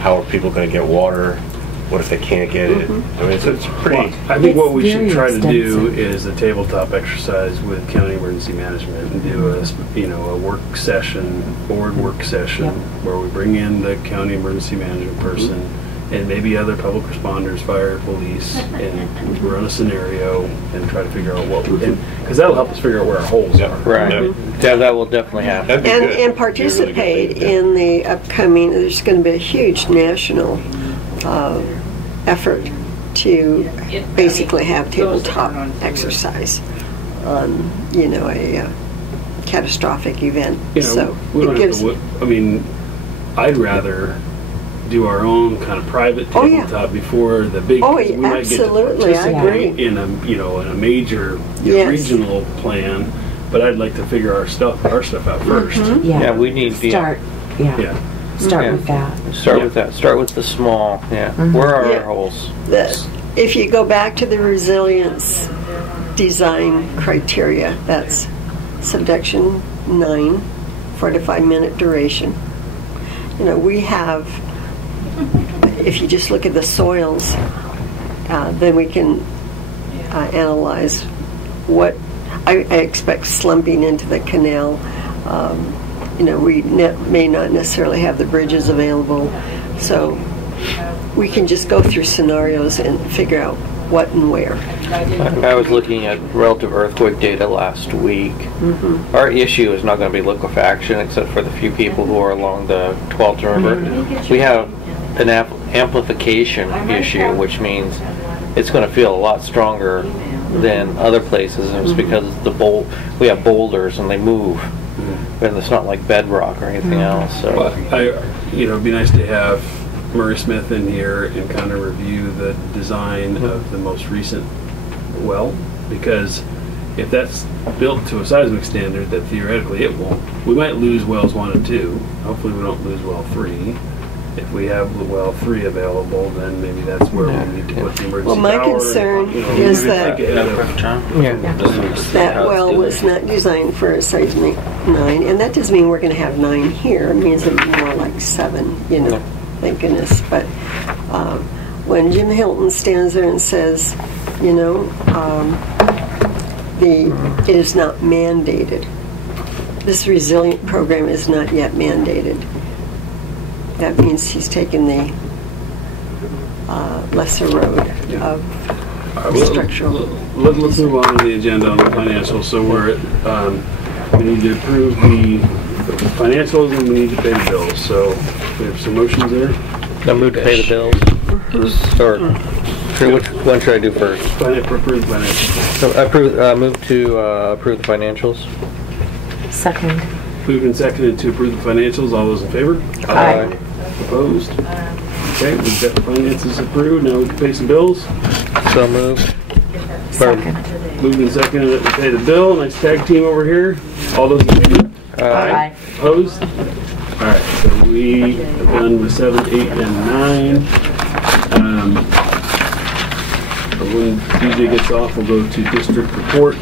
How are people going to get water? What if they can't get it? I mean, it's pretty... Well, I think what we should try to do is a tabletop exercise with county emergency management and do a work session, board work session, where we bring in the county emergency management person and maybe other public responders, fire, police, and run a scenario and try to figure out what we can, because that'll help us figure out where our holes are. Right. Yeah, that will definitely happen. And participate in the upcoming, there's going to be a huge national effort to basically have tabletop exercise on, a catastrophic event. So it gives... I'd rather do our own kind of private tabletop before the big. We might absolutely. Get to participate in a in a major regional plan, but I'd like to figure our stuff out first. Yeah, we need to start. Start with that. Start with that. Start with the small. Where are our holes? If you go back to the resilience design criteria, that's subsection 9, 4 to 5 minute duration. We have, if you just look at the soils, then we can analyze what I expect slumping into the canal. We may not necessarily have the bridges available, so we can just go through scenarios and figure out what and where. I was looking at relative earthquake data last week. Our issue is not going to be liquefaction, except for the few people who are along the Tualatin River. We have an amplification issue, which means it's going to feel a lot stronger than other places, and it's because we have boulders and they move, and it's not like bedrock or anything else. So, it'd be nice to have Murray Smith in here and kind of review the design of the most recent well, because if that's built to a seismic standard that theoretically it won't, we might lose wells 1 and 2. Hopefully we don't lose well 3. If we have well 3 available, then maybe that's where we need to put the emergency Well, my power concern is that that well was not designed for a seismic 9, and that doesn't mean we're going to have 9 here. It means it's more like 7, thank goodness. But when Jim Hilton stands there and says, it is not mandated. This resilient program is not yet mandated. That means he's taken the lesser road of structural. Let's move on to the agenda on the financials. So we need to approve the financials and we need to pay the bills. So we have some motions there. I move to pay the bills. Or which one should I do first? Approve the financials. So move to approve the financials. Second. Moved and seconded to approve the financials. All those in favor? Aye. Opposed? Okay, we've got the finances approved. Now we can pay some bills. So moved. Second. Moved and seconded that we pay the bill. Nice tag team over here. All those in favor? Aye. Opposed? Alright, so we have done with 7, 8, and 9. When DJ gets off, we'll go to district report.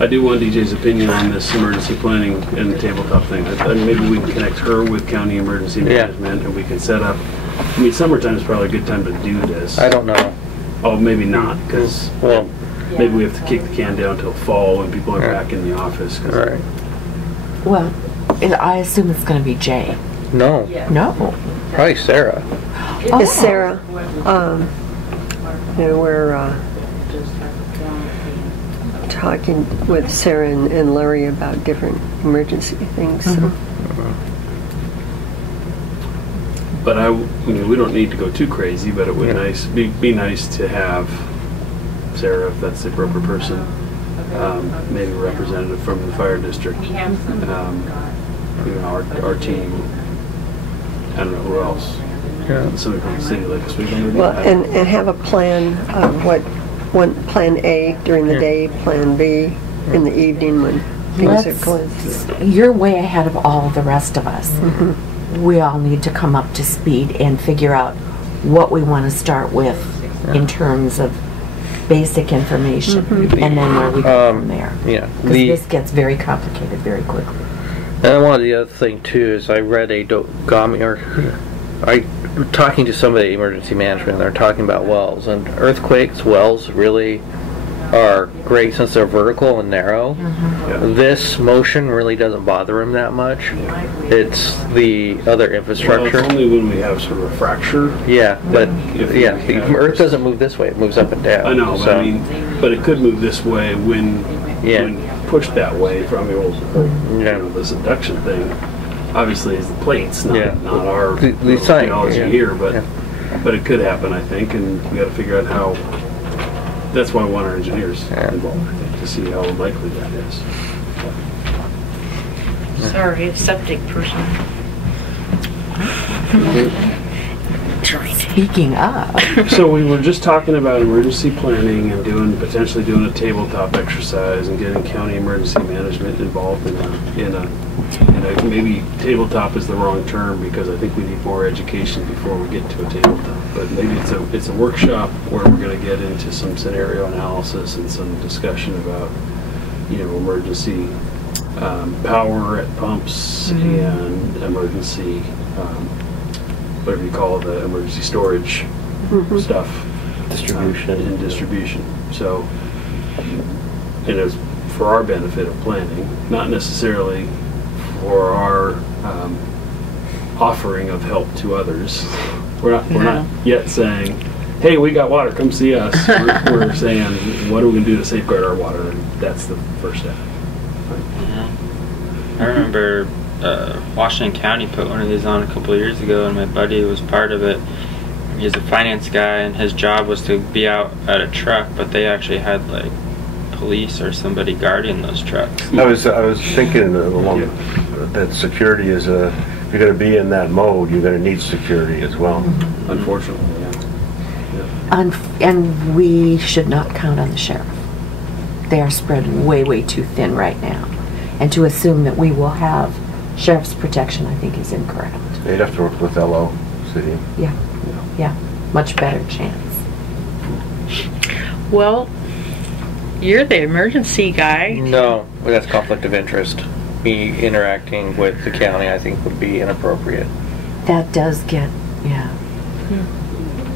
I do want DJ's opinion on this emergency planning and the tabletop thing. Maybe we can connect her with county emergency management and we can set up. I mean, summertime is probably a good time to do this. I don't know. Oh, maybe not, because maybe we have to kick the can down till fall when people are back in the office. Right. Well, I assume it's going to be Jay. No. No. Probably Sarah. Is Sarah, we're talking with Sarah and Larry about different emergency things. So. But I mean, we don't need to go too crazy, but it would be nice to have Sarah, if that's the appropriate person, maybe a representative from the fire district, our team. I don't know who else. Somebody from the city, like this week. Well, and have a plan of plan A during the day, plan B in the evening when things are closed. You're way ahead of all the rest of us. We all need to come up to speed and figure out what we want to start with in terms of basic information, and then where we go from there. Because this gets very complicated very quickly. And one of the other thing too is I read talking to somebody emergency management. They're talking about wells, and earthquakes wells really are great since they're vertical and narrow. This motion really doesn't bother them that much. It's the other infrastructure. Well, it's only when we have sort of a fracture. Yeah, but the Earth doesn't move this way; it moves up and down. I know, but I mean, but it could move this way when pushed that way from the subduction thing. Obviously, is the plates, not our theology here, but it could happen, I think, and we got to figure out how. That's why I want our engineers involved, I think, to see how likely that is. Sorry, septic person. Speaking of. So we were just talking about emergency planning and potentially doing a tabletop exercise and getting county emergency management involved in a maybe tabletop is the wrong term because I think we need more education before we get to a tabletop. But maybe it's a workshop where we're going to get into some scenario analysis and some discussion about emergency power at pumps and emergency whatever you call the emergency storage stuff, distribution. So, and it's for our benefit of planning, not necessarily for our offering of help to others. We're not yet saying, "Hey, we got water, come see us." We're saying, "What are we going to do to safeguard our water?" And that's the first step. Right? I remember Washington County put one of these on a couple of years ago, and my buddy was part of it. He's a finance guy, and his job was to be out at a truck, but they actually had like police or somebody guarding those trucks. I was thinking that security is if you're going to be in that mode, you're going to need security as well. Unfortunately, And we should not count on the sheriff. They are spread way too thin right now, and to assume that we will have sheriff's protection, I think, is incorrect. They'd have to work with LO City. Yeah, much better chance. Well, you're the emergency guy. No, that's conflict of interest. Me interacting with the county, I think, would be inappropriate. That does get,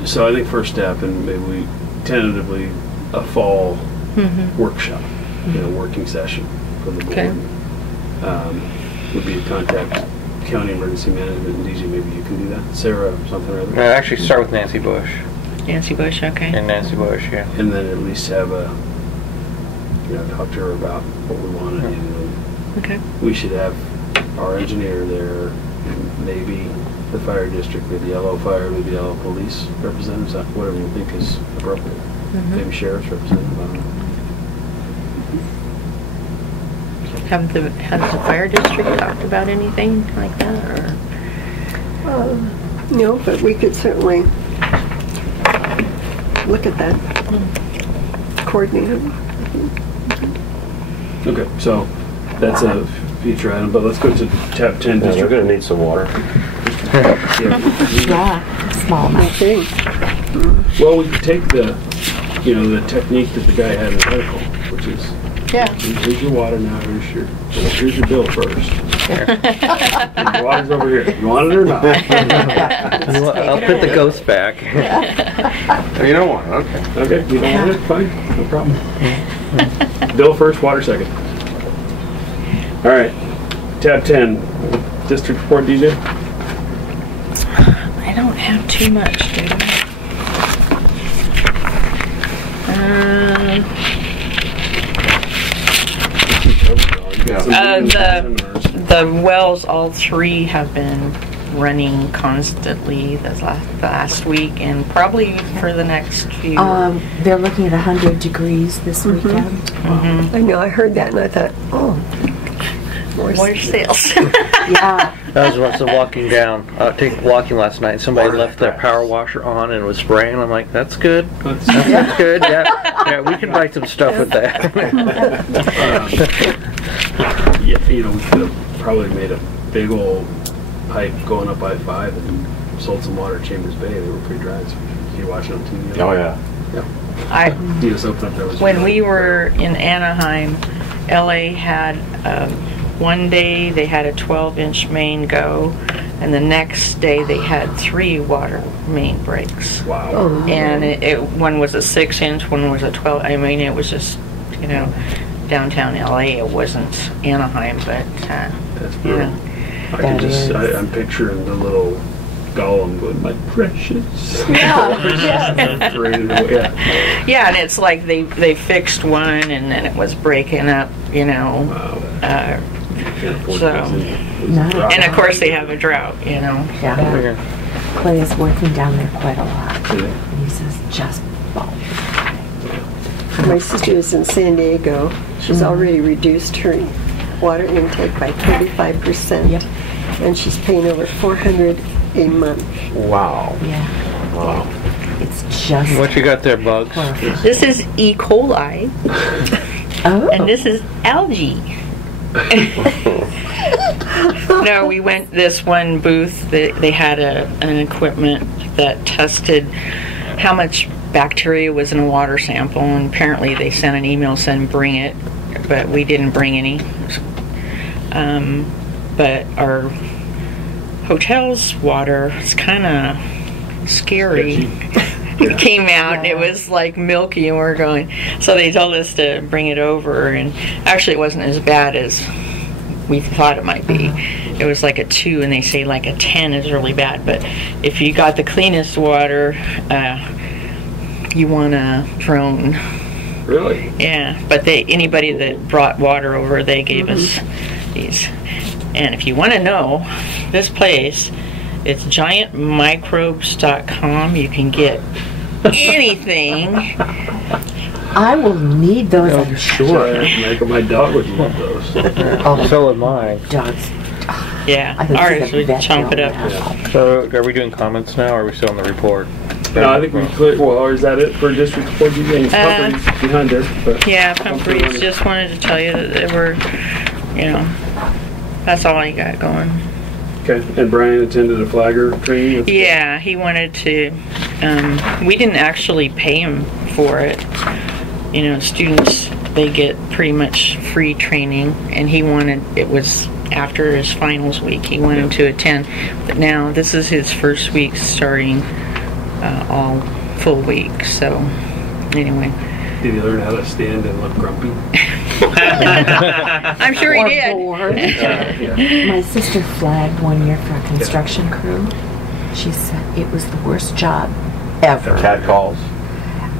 So I think first step, and maybe we tentatively a fall workshop, working session for the board. Would be to contact county emergency management, and DJ, maybe you can do that. Sarah, something or other. Actually, start with Nancy Bush. Nancy Bush, okay. And Nancy Bush, yeah. And then at least have talk to her about what we want to do. Okay. We should have our engineer there, and maybe the fire district, maybe yellow fire, maybe yellow police representatives, whatever you think is appropriate. Maybe sheriff's representative, I don't know. Has the fire district talked about anything like that, or? No, but we could certainly look at that. coordinator. Okay, so that's a future item, but let's go to tab 10. They're District. gonna need some water. Yeah, small amount. Okay. Well, we could take the, the technique that the guy had in the article, which is, Yeah. here's your water now, here's your bill first. And your water's over here. You want it or not? I'll put the ghost back. Oh, you don't want it, okay. Okay, you don't want it? Fine, no problem. Bill first, water second. All right, tab 10, district report, DJ. I don't have too much, do the wells, all three have been running constantly the last week and probably for the next few. They're looking at 100 degrees this weekend. Mm-hmm. I know, I heard that and I thought, oh. More sales. Yeah. I was walking walking last night. Somebody left their power washer on and was spraying. I'm like, that's good. That's good. Yeah, we can buy some stuff with that. Yeah, we could have probably made a big old pipe going up I-5 and sold some water at Chambers Bay. They were pretty dry. So you watch it on TV. Oh, yeah. You just open up there. When we were in Anaheim, LA had one day they had a 12-inch main go, and the next day they had 3 water main breaks. Wow. Oh. And one was a 6-inch, one was a 12. I mean, it was just, downtown LA. It wasn't Anaheim, but That's brutal. I'm picturing the little golem going, my precious. Yeah. Yeah, and it's like they fixed one, and then it was breaking up, Wow. And of course they have a drought, Yeah. Clay is working down there quite a lot. Yeah. And he says, just bulk. My sister is in San Diego. She's already reduced her water intake by 35%. Yep. And she's paying over $400 a month. Wow. Yeah. Wow. It's just What you got there, Bugs? perfect. This is E. coli, Oh. and this is algae. No, we went this one booth. They had an equipment that tested how much bacteria was in a water sample, and apparently they sent an email saying bring it, but we didn't bring any. But our hotel's water is kind of scary. It came out and it was like milky, and we're going. So they told us to bring it over, and actually it wasn't as bad as we thought it might be. It was like a 2, and they say like a 10 is really bad. But if you got the cleanest water, you want a drone. Really? Yeah, but anybody that brought water over, they gave us these. And if you want to know, this place, it's giantmicrobes.com. You can get anything. I will need those, I'm sure. My dog would love those. So would mine. Dogs. Yeah, I think ours it's a would vet chomp it bill. up. So are we doing comments now, or are we still on the report? No, I think we cleared. Well, or is that it for district report? Pumphrey's behind there. But Yeah, Pumphrey's just wanted to tell you that they were, that's all I got going. Okay, and Brian attended a flagger training. Yeah, he wanted to, we didn't actually pay him for it. Students, they get pretty much free training, and it was after his finals week, he wanted to attend. But now, this is his first week starting all full week, so anyway. Did he learn how to stand and look grumpy? I'm sure he did. Bored. My sister flagged one year for a construction crew. She said it was the worst job ever. Cat calls.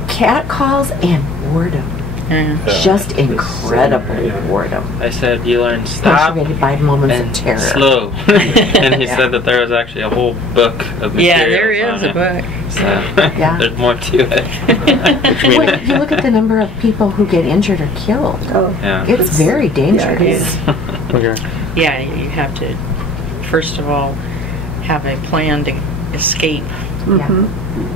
Cat calls and boredom. Just incredible boredom. I said, you learn Especially stop when you bite moments and of terror. slow. And he said that there was actually a whole book of materials. Yeah, there is on a it. book. So Yeah. there's more to it. Well, you look at the number of people who get injured or killed. Oh, Yeah. It's very dangerous. Okay. Yeah, you have to, first of all, have a plan to escape Yeah.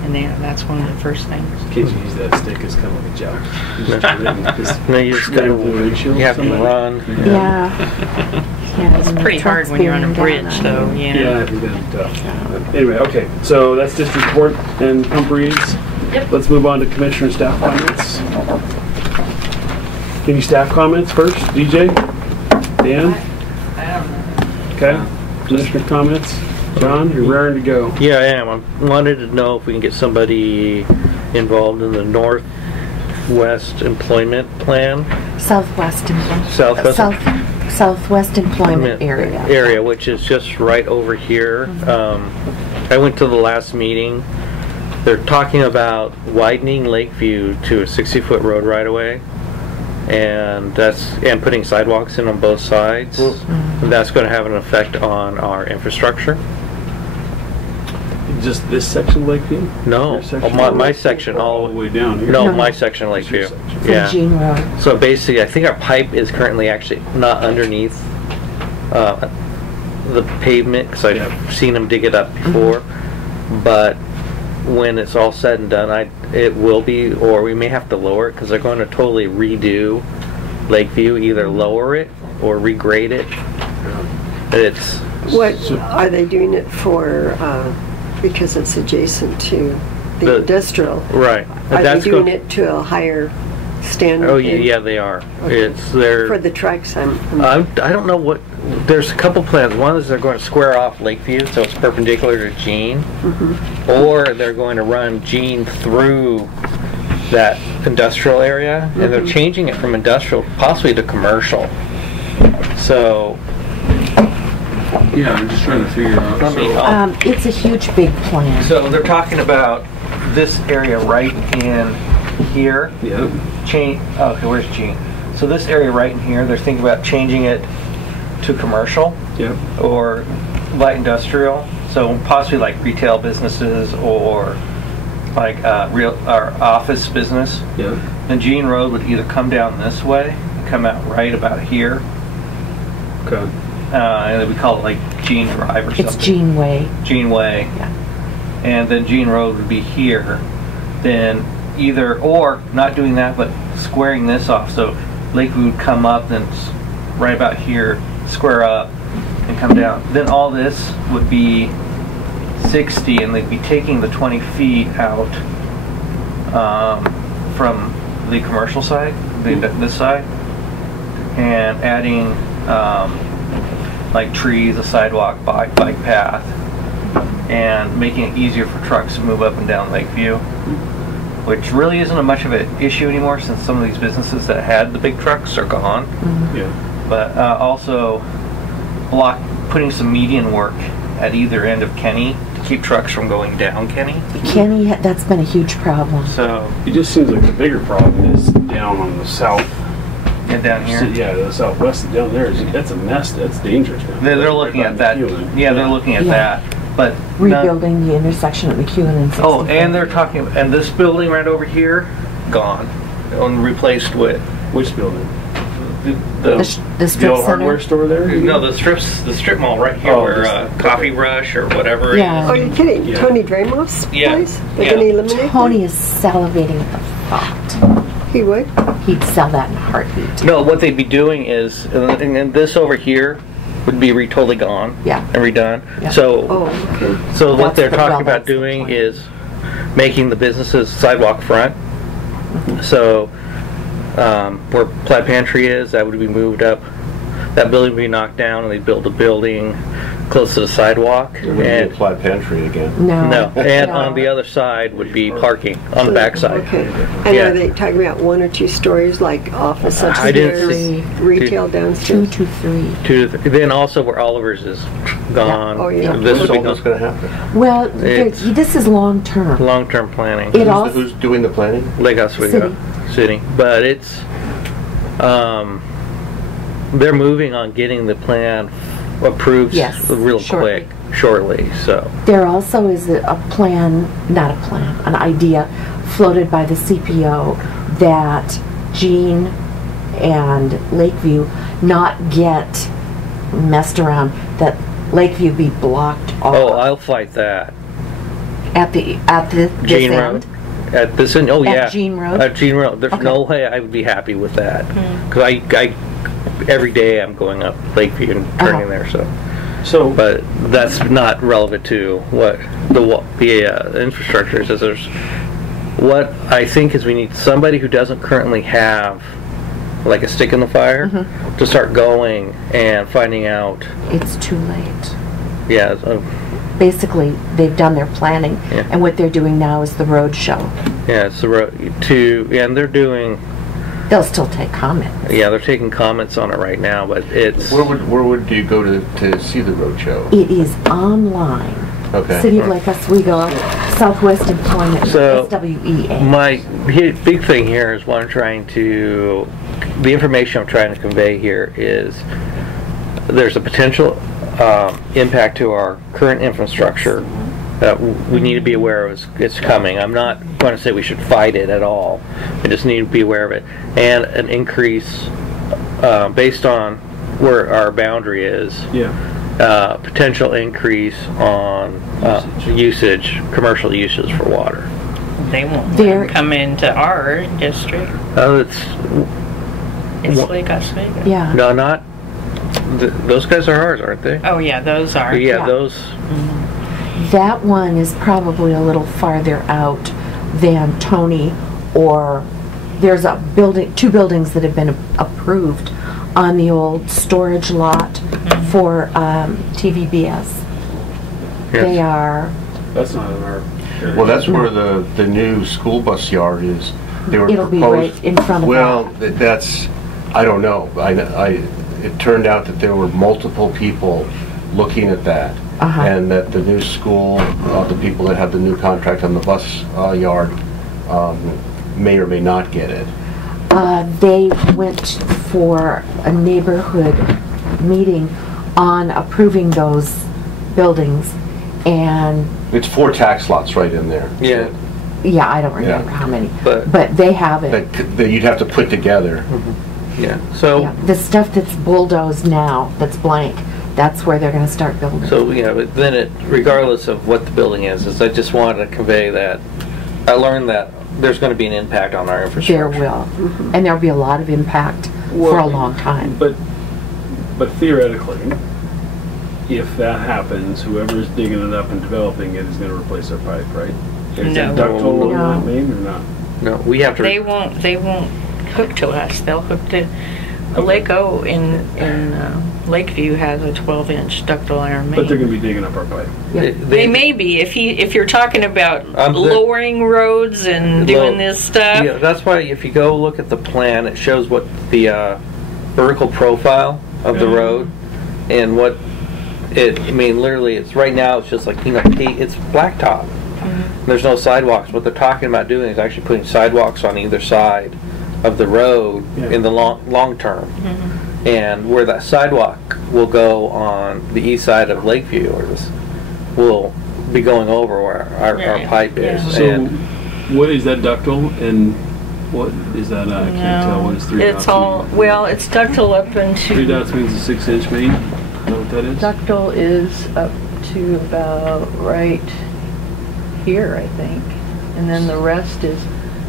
And that's one of the first things. In case you use that stick as kind of like a joust. No, you just gotta, you have to run. Yeah. It's pretty hard when you're on a bridge, though. Yeah, Yeah. I think that's tough. Anyway, okay, so that's district court and pump reads. Yep. Let's move on to commissioner staff comments. Any staff comments first? DJ? Dan? I don't know. Okay. Commissioner comments? John, you're raring to go. Yeah, I am. I wanted to know if we can get somebody involved in the Northwest Employment Plan. Southwest employment. Southwest? Southwest employment area. Which is just right over here. I went to the last meeting. They're talking about widening Lakeview to a 60-foot road right away, and putting sidewalks in on both sides. And that's going to have an effect on our infrastructure. Just this section of Lakeview? No, Your section? my section all the way down here. No, No. my section of Lakeview. From Yeah. Jean Road. So basically, I think our pipe is currently actually not underneath the pavement, because I've seen them dig it up before. But when it's all said and done, it will be, or we may have to lower it, because they're going to totally redo Lakeview, either lower it or regrade it. It's What are they doing it for? Because it's adjacent to the industrial. right. Are they doing it to a higher standard? Oh yeah, they are. Okay. They're For the trucks, I don't know what. There's a couple plans. One is they're going to square off Lakeview, so it's perpendicular to Jean, or they're going to run Jean through that industrial area, and they're changing it from industrial possibly to commercial. So Yeah, I'm just trying to figure out. It's a huge, big plan. So they're talking about this area right in here. Yep. Okay, where's Jean? So this area right in here, they're thinking about changing it to commercial Yep. or light industrial. So possibly like retail businesses or like or office business. Yep. And Jean Road would either come down this way, come out right about here, Okay. and then we call it like Jean Drive or something. It's Jean Way. Jean Way. Yeah. And then Jean Road would be here. Then either, or not doing that, but squaring this off. So Lakeview would come up, then right about here, square up, and come down. Then all this would be 60, and they'd be taking the 20 feet out from the commercial side, this side, and adding like trees, a sidewalk, bike path, and making it easier for trucks to move up and down Lakeview, which really isn't much of an issue anymore since some of these businesses that had the big trucks are gone. Yeah. But also putting some median work at either end of Kenny to keep trucks from going down Kenny. Kenny, that's been a huge problem. So, It just seems like the bigger problem is down on the south. and down here. Yeah, the southwest down there. That's a mess. That's dangerous. Now. They're looking at that. Yeah, they're looking at that. But Rebuilding the intersection at McEwen and 64. Oh, and they're talking, and this building right over here, gone, and replaced with Which building? the The strip old hardware center. store there? no the strip mall right here Oh, where just- Coffee Rush or whatever. Yeah. Oh, you're kidding? Yeah. Tony Dramoff's Yeah. place? They're Yeah. going to eliminate Tony is salivating at the thought. that? He would? He'd sell that in a heartbeat. No, what they'd be doing is, and this over here would be totally gone. Yeah. And redone. Yeah. So, Oh, okay. so what That's they're the- talking well, about that's the doing plan. is making the businesses sidewalk front. So, where Plaid Pantry is, that would be moved up. That building would be knocked down, and they'd build a building close to the sidewalk. It wouldn't be And a Plaid Pantry again. No. no, and No. on the other side would be parking on the back side. Okay. And Yeah. are they talking about 1 or 2 stories, like office I didn't upstairs, see- retail 2 downstairs? to 3. Then also where Oliver's is gone. Yeah. Oh, yeah. This would What's be all this gone. going to happen? Well, It's- this is long term. Long-term planning. It all Who's doing the planning? Lake Oswego City. But it's, they're moving on getting the plan approved Yes, real shortly. quick, shortly, so. There also is a plan, not a plan, an idea floated by the CPO that Jean and Lakeview not get messed around, that Lakeview be blocked off. Oh, I'll fight that. At this Jean end? Road. At this end, oh yeah. At Jean Road? At Jean Road. There's Okay. no way I would be happy with that. Because I every day I'm going up Lakeview and turning there, So, but that's not relevant to what the infrastructure is. There's what I think is we need somebody who doesn't currently have like a stick in the fire to start going and finding out. It's too late. Yeah. Basically, they've done their planning, Yeah. and what they're doing now is the road show. Yeah, it's the road and they're doing. They'll still take comments. Yeah, they're taking comments on it right now, but it's. Where would you go to see the road show? It is online. Okay. City of Lake Oswego, Southwest Employment, So, SWEA. My big thing here is what I'm trying to. The information I'm trying to convey here is there's a potential impact to our current infrastructure that we need to be aware of. It's coming. I'm not going to say we should fight it at all. We just need to be aware of it. And an increase based on where our boundary is. yeah. Potential increase on usage, commercial uses for water. They won't There- come into our district. It's Lake Oswego. Yeah. No, not. Those guys are ours, aren't they? Oh yeah, those are. Yeah, Yeah. those. That one is probably a little farther out than Tony, or there's a building, 2 buildings that have been approved on the old storage lot for TVBS. They Yes. are, That's not in our area. Well, that's where the new school bus yard is. They were it'll be proposed. right in front of Well, that. that's, I don't know. It turned out that there were multiple people looking at that. Uh-huh. And that the new school, the people that have the new contract on the bus yard may or may not get it. They went for a neighborhood meeting on approving those buildings, and It's 4 tax lots right in there. Yeah. yeah, I don't remember Yeah. how many, But- but they have it. That you'd have to put together. Yeah. So. Yeah, the stuff that's bulldozed now, that's blank, that's where they're gonna start building. So, yeah, but then regardless of what the building is I just wanted to convey that I learned that there's going to be an impact on our There infrastructure. will, and there'll be a lot of impact for a long time. But theoretically, if that happens, whoever's digging it up and developing it is going to replace their pipe, right? Is No. it ductile No. on that main or not? No, we have to. They won't hook to us. They'll hook to Lake O in Lakeview has a 12-inch ductile iron But they're main. going to be digging up our pipe. They may be if you're talking about lowering roads and doing this stuff. Yeah, that's why if you go look at the plan, it shows what the vertical profile of the road and what I mean, literally, it's right now. It's just like it's blacktop. There's no sidewalks. What they're talking about doing is actually putting sidewalks on either side of the road in the long term. And where that sidewalk will go on the east side of Lakeview, or this will be going over where our pipe is. Yeah. So, And what is that ductile and what is that? I can't tell what is 3 dots. It's all it's ductile up 3 into. dots means a 6-inch main. Is that what that is? Ductile is up to about right here, I think, and then the rest is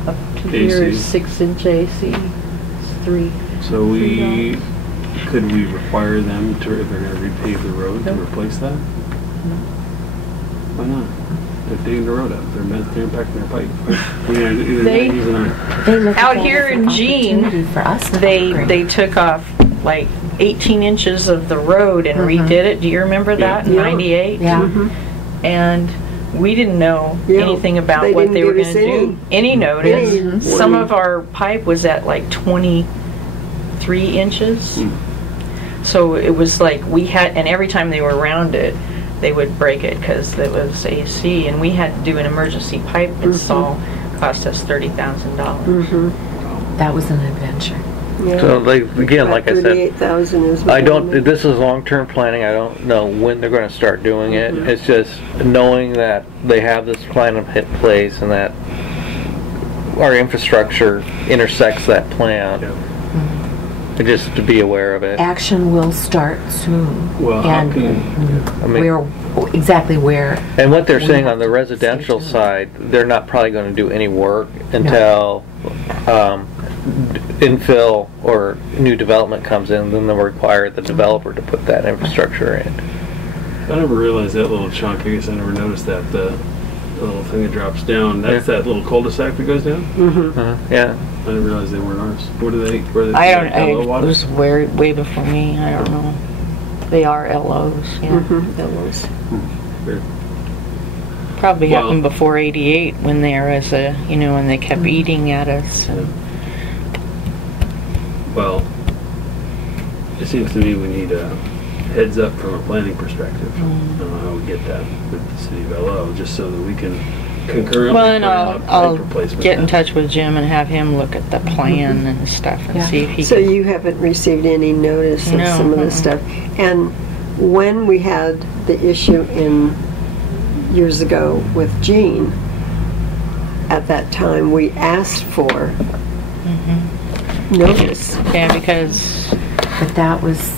up to here is AC. 6-inch AC. It's 3. So could we require them to, if they're going to repave the road, to replace that? Why not? They're digging the road up. They're impacting their pipe. They- They look at Out that here as an in Jean, opportunity for us to upgrade. They took off like 18 inches of the road and redid it. Do you remember that in Yeah. '98? Yeah. And we didn't know Yeah. anything about They what didn't they were give going us to do. Any notice. any Some warning. of our pipe was at like 23 inches. So it was like we had, and every time they were around it, they would break it because it was AC, and we had to do an emergency pipe install. Cost us $30,000. That was an adventure. Yeah. so, again, like I said, 38,000 is. I don't. This is long-term planning. I don't know when they're going to start doing it. It's just knowing that they have this plan in place and that our infrastructure intersects that plan. And just to be aware of it. Action will start soon. Well, how And can, I mean, we're exactly where. And what they're we saying have on the to residential stay tuned. side, they're not probably going to do any work until infill or new development comes in, then they'll require the developer to put that infrastructure in. I never realized that little chunk. I guess I never noticed that the little thing that drops down. That's that little cul-de-sac that goes down. Yeah. I didn't realize they weren't ours. What are they? Where are they? I don't. LO It water? was way before me. I don't know. They are LOs. Yeah. Those. Weird. Probably Well- happened before '88 when they were when they kept eating at us. And Well, it seems to me we need a heads up from a planning perspective. I don't know how we get that with the city of LO, just so that we can concurrently well, and plan out I'll pipe replacement. get in touch with Jim and have him look at the plan and stuff and see if he So can. you haven't received any notice of No, some of this stuff? And when we had the issue years ago with Gene, at that time we asked for notice. Yeah, because But that was,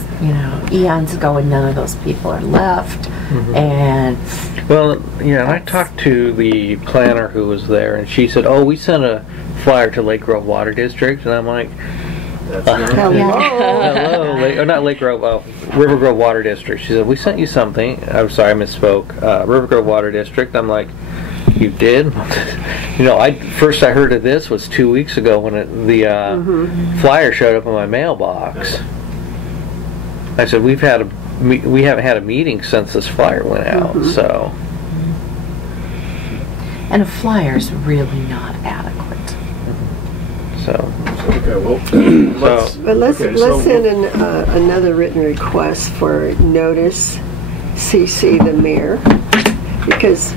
eons ago, and none of those people are left. And Well, yeah, and I talked to the planner who was there, and she said, "Oh, we sent a flyer to Lake Grove Water District," and I'm like, That's not Hello. "Hello, not Lake Grove, Rivergrove Water District." She said, "We sent you something." I'm sorry, I misspoke. Rivergrove Water District. I'm like, "You did?" First I heard of this was 2 weeks ago when the flyer showed up in my mailbox. I said, we haven't had a meeting since this flyer went out, so. a flyer's really not adequate. So. Okay, well, But let's okay, so- send another written request for notice, CC the mayor, because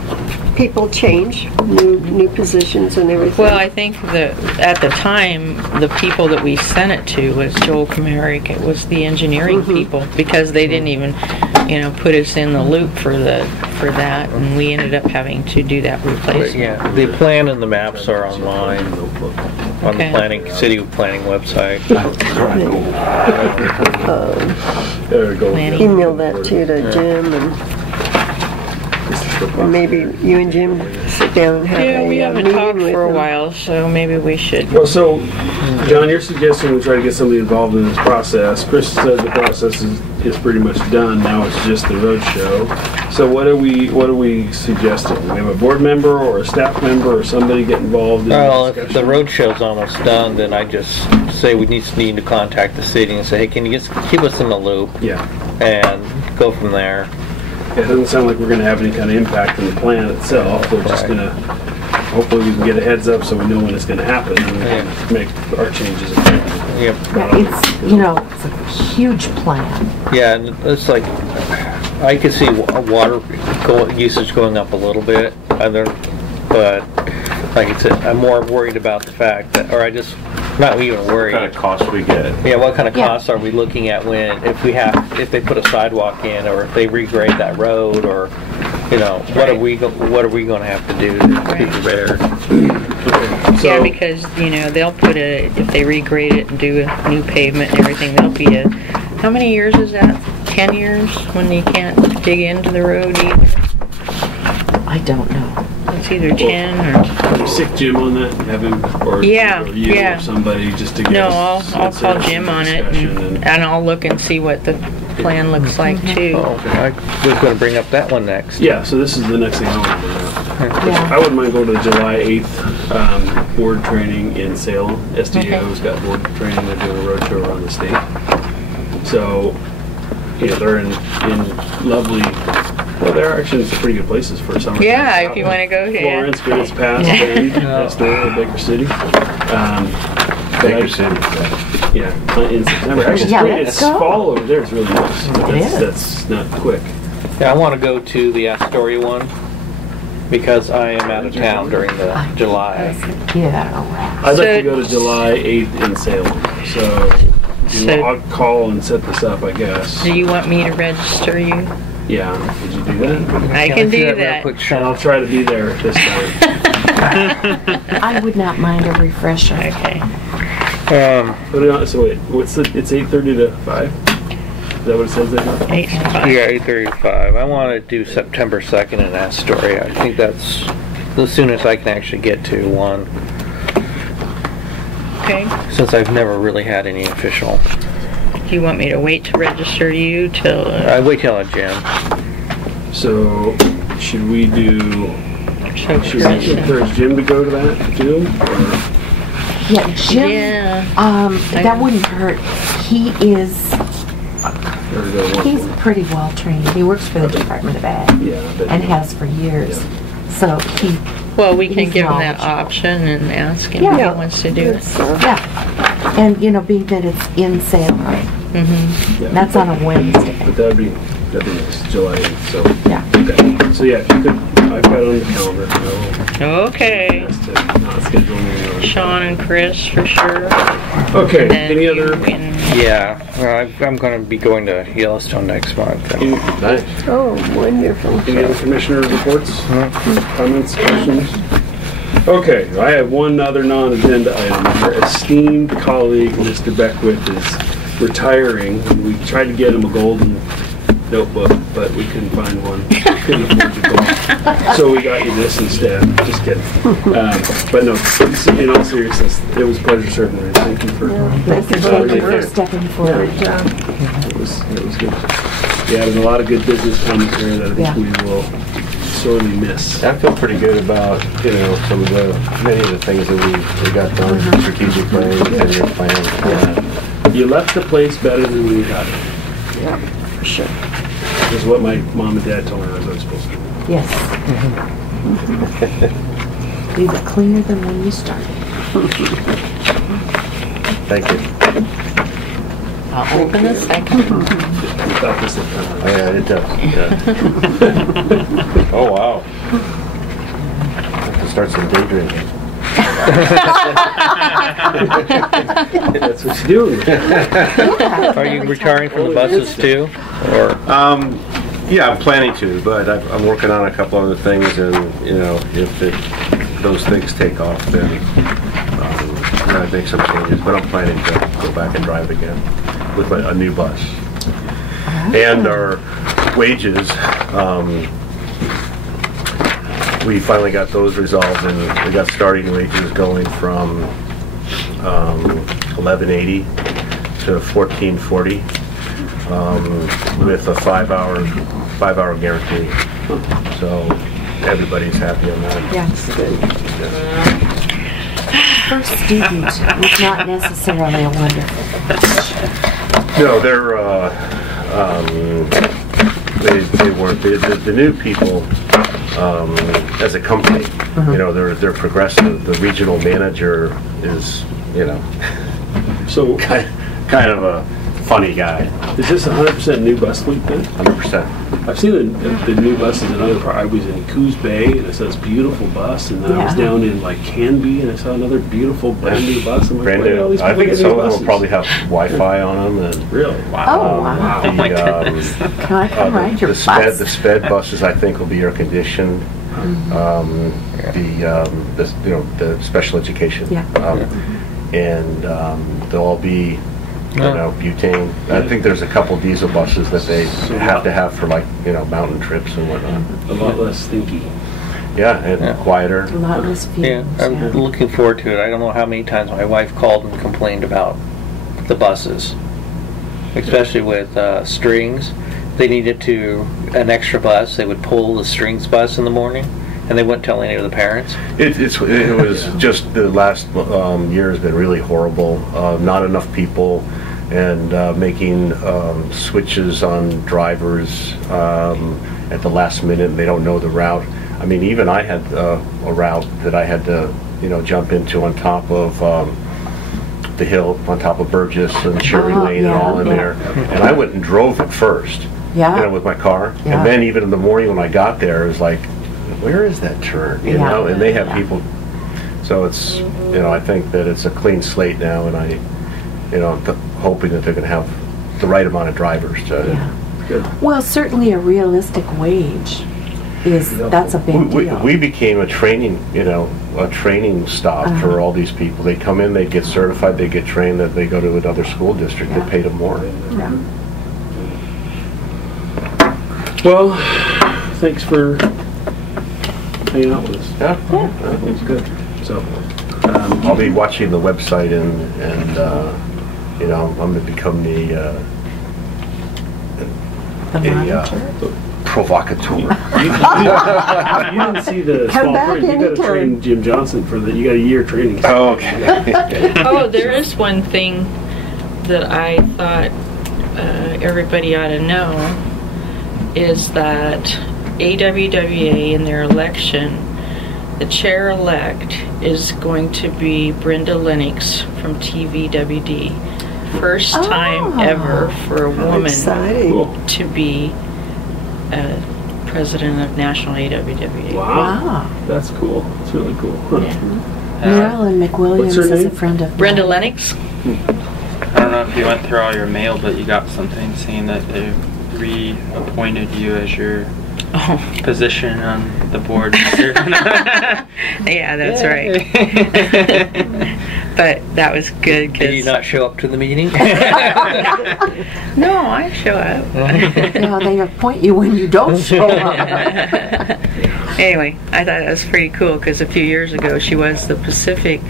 people change, new positions and everything. well, I think that at the time the people that we sent it to was Joel Comeric. It was the engineering people because they didn't even put us in the loop for that, and we ended up having to do that But replacement. yeah, the plan and the maps are online on the city planning website. There we go. Planning. Email that to Jim, and maybe you and Jim sit down and have Yeah, we haven't meeting talked with for a them. while, so maybe we should. Well, so, John, you're suggesting we try to get somebody involved in this process. Chris said the process is pretty much done. Now it's just the road show. So what are we suggesting? We have a board member or a staff member or somebody get involved in Well, the if discussion? the road show's almost done, then I just say we need to contact the city and say, hey, can you just keep us in the loop Yeah. and go from there. It doesn't sound like we're going to have any kind of impact on the plan itself. We're just Right. going to, hopefully we can get a heads up so we know when it's going to happen and we can make our changes. Yep. It's a huge plan. Yeah, and it's like, I could see water usage going up a little bit, but like I said, I'm more worried about the fact that, not even What worried. kind of cost we get? Yeah, what kind of Yeah. costs are we looking at if they put a sidewalk in, or if they regrade that road, or what are we going to have to do to repair? Yeah, because they'll put if they regrade it and do a new pavement and everything, they'll be how many years is that? 10 years when you can't dig into the road either? I don't know. It's either 10 or... Sick Jim on that, have him, or Yeah, or you yeah. or somebody just to get No, us I'll call some Jim on it discussion and I'll look and see what the plan looks like too. Oh, I was going to bring up that one next. Yeah, so this is the next thing I want to bring up. Yeah. I wouldn't mind going to the July 8th board training in Salem. SDO's got board training. They're doing a roadshow around the state. So, they're in lovely, well, they're actually some pretty good places for summer. Yeah, if you want to go to Florence, Grants Pass, Bend, Astoria, Baker City. Baker City. Yeah, in September. Actually, Yeah, it's let's go. fall over there. It's really nice. is. That's not quick. Yeah, I want to go to the Astoria one because I am out of town during the July. Yeah. I'd like So- to go to July 8th in Salem. So, I'll call and set this up, I guess. Do you want me to register you? Yeah, could you do that? I can do Have a that. quick And I'll shot. try to be there this time. I would not mind a refresher. Okay. So wait, it's 8:30 to 5? Is that what it says there? 8 to 5. Yeah, 8:30 to 5. I want to do September 2nd in Astoria. I think that's the soonest I can actually get to one, Okay. since I've never really had any official. Do you want me to wait to register you till? I wait till a gym. So, should we do? So Should we encourage Jim to go to that too? Yeah, Jim, Yeah. that wouldn't hurt. He's pretty well trained. He works for the Department of Ag Yeah, but and has for years. So he, Well, we can He's give him that knowledgeable. option and ask him Yeah. if he wants to do it. yeah. And, you know, being that it's in Salem, Mm-hmm. yeah, that's on a Wednesday. But that'd be nice, July 8th. So Yeah. okay. So yeah, if you could, I've got it on the calendar. Okay. Just to not schedule me. Sean and Chris for sure. Okay. Then Any you other? and- Yeah, I'm going to be going to Yellowstone next month. Nice. Oh, wonderful. Any other commissioner reports, comments, questions? Okay, I have one other non-agenda item. Our esteemed colleague, Mr. Beckwith, is retiring. And we tried to get him a golden notebook, but we couldn't find one. Couldn't afford the gold. So we got you this instead. Just kidding. But no, in all seriousness, it was a pleasure serving you. Thank you for Thank you for stepping forward. it was good. You added a lot of good business comments here that I think we will sorely miss. I feel pretty good about, you know, some of many of the things that we got done, strategic planning, 10-year plan. You left the place better than we got it. Yeah, for sure. Is what my mom and dad told me I was supposed to do. Yes. Leave it cleaner than when you started. Thank you. I'll open a second. I thought this looked kind of Oh, yeah, it does. Yeah. Oh, wow. Have to start some day drinking. That's what you do. Are you retiring from the buses too? Or Yeah, I'm planning to, but I'm working on a couple other things, and you know, if those things take off, then I make some changes. But I'm planning to go back and drive again with a new bus. And our wages, we finally got those resolved, and we got starting wages going from $11.80 to $14.40 with a 5-hour guarantee. So everybody's happy on that. Yes. Good. For a student, it's not necessarily a wonderful. No, they weren't. The new people, as a company, you know, they're progressive. The regional manager is, you know, So, kind of a funny guy. is this 100% new bus fleet then? 100%. I've seen the new buses in other parts. I was in Coos Bay and I saw this beautiful bus, and then I was Yeah. down in like Canby and I saw another beautiful brand new bus. I'm like, Brand where did all new. these I people think get some new of them buses? will probably have Wi-Fi on them, and Really? Oh, wow. Oh my goodness. Can I come ride your the bus? the sped buses, I think, will be air conditioned. The special education. Yeah. And they'll all be, you know, butane. I think there's a couple diesel buses that they have to have for, like, you know, mountain trips and whatnot. A lot less stinky. Yeah, and quieter. A lot less yeah, fumes. I'm looking forward to it. I don't know how many times my wife called and complained about the buses, especially with strings. They needed an extra bus. They would pull the strings bus in the morning, and they wouldn't tell any of the parents. It was just the last year has been really horrible. Not enough people, and making switches on drivers at the last minute, and they don't know the route. I mean, even I had a route that I had to, you know, jump into on top of the hill, on top of Burgess and Cherry Lane and all in there. And I went and drove it first, you know, with my car. Yeah. And then even in the morning when I got there, it was like, where is that turn? You know, and they have people. So it's, you know, I think that it's a clean slate now, and I, you know, hoping that they're going to have the right amount of drivers to. Good. Well, certainly a realistic wage that's a big deal. We became a training, you know, a training stop for all these people. They come in, they get certified, they get trained, that they go to another school district, they pay them more. Yeah. Well, thanks for hanging out with us. Yeah. That was good. So, I'll be watching the website and you know, I'm going to become the provocateur. you didn't see the small back print. You got to anytime. train Jim Johnson for that. You got a year training. Oh, okay. Oh, there is one thing that I thought everybody ought to know is that AWWA in their election, the chair-elect is going to be Brenda Lennox from TVWD. First time ever for a woman Exciting. to be president of National AWWA. Wow. That's cool. That's really cool. Huh. Marilyn McWilliams What's her is a name? friend of Brenda mine. Lennox? I don't know if you went through all your mail, but you got something saying that they reappointed you as your position on the board. Yeah, that's right. But that was good. Did you not show up to the meeting? No, I show up. No, they appoint you when you don't show up. Anyway, I thought that was pretty cool because a few years ago she was the Pacific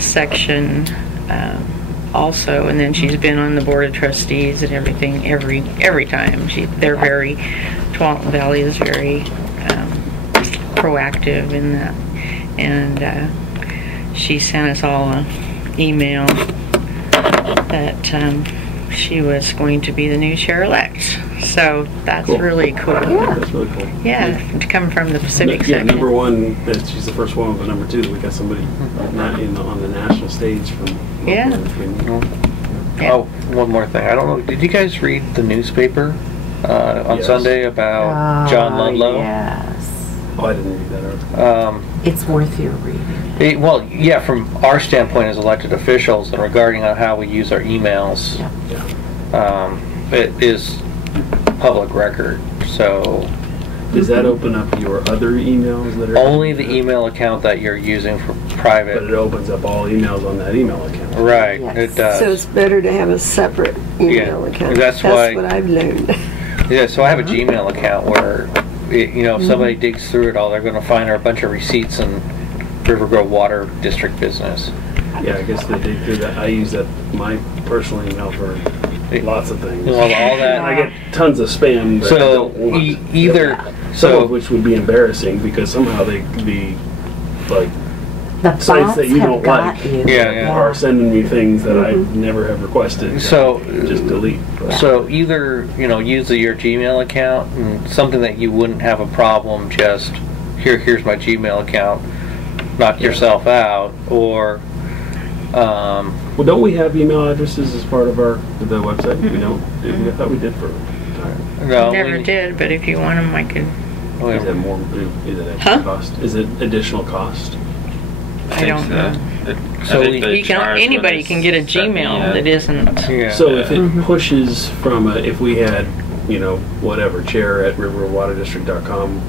section also, and then she's been on the board of trustees and everything every time. They're very, Tualatin Valley is very proactive in that, and she sent us all an email that she was going to be the new chair-elect. So that's Cool. really cool. That's really cool. Yeah, to come from the Pacific Yeah, section. number one, that she's the first woman, but number two, we got somebody not on the national stage from. Yeah. Yeah. Oh, one more thing. I don't know. Did you guys read the newspaper on Yes. Sunday about John Ludlow? Yes. Oh, I didn't read that article. It's worth your reading. Well, yeah, from our standpoint as elected officials and regarding on how we use our emails, it is public record. So Does that open up your other emails that are? only the email account that you're using for But private. it opens up all emails on that email account. Right, Yes. it does. So it's better to have a separate email Yeah, account. that's why- what I've learned. Yeah, so I have a Gmail account where, if somebody digs through it all, they're going to find a bunch of receipts in Rivergrove Water District business. Yeah, I guess they dig through that. I use that my personal email for lots of things. Well, all And that. I get tons of spam that I So don't want. either, Some of so which would be embarrassing because somehow they could be like The sites bots that you have don't got like. you. Yeah. are sending me things that I never have requested. So- just delete. So either, use your Gmail account and something that you wouldn't have a problem, just here's my Gmail account, knock yourself out, or Well, don't we have email addresses as part of the website? We don't. I thought we did for a time. no, Never did, but if you want them, I could. Is that more? Is it extra cost? Is it additional cost? I don't know. So Anybody can get a Gmail that isn't. Yeah. So if it pushes from if we had, whatever, chair@riverwaterddistrict.com,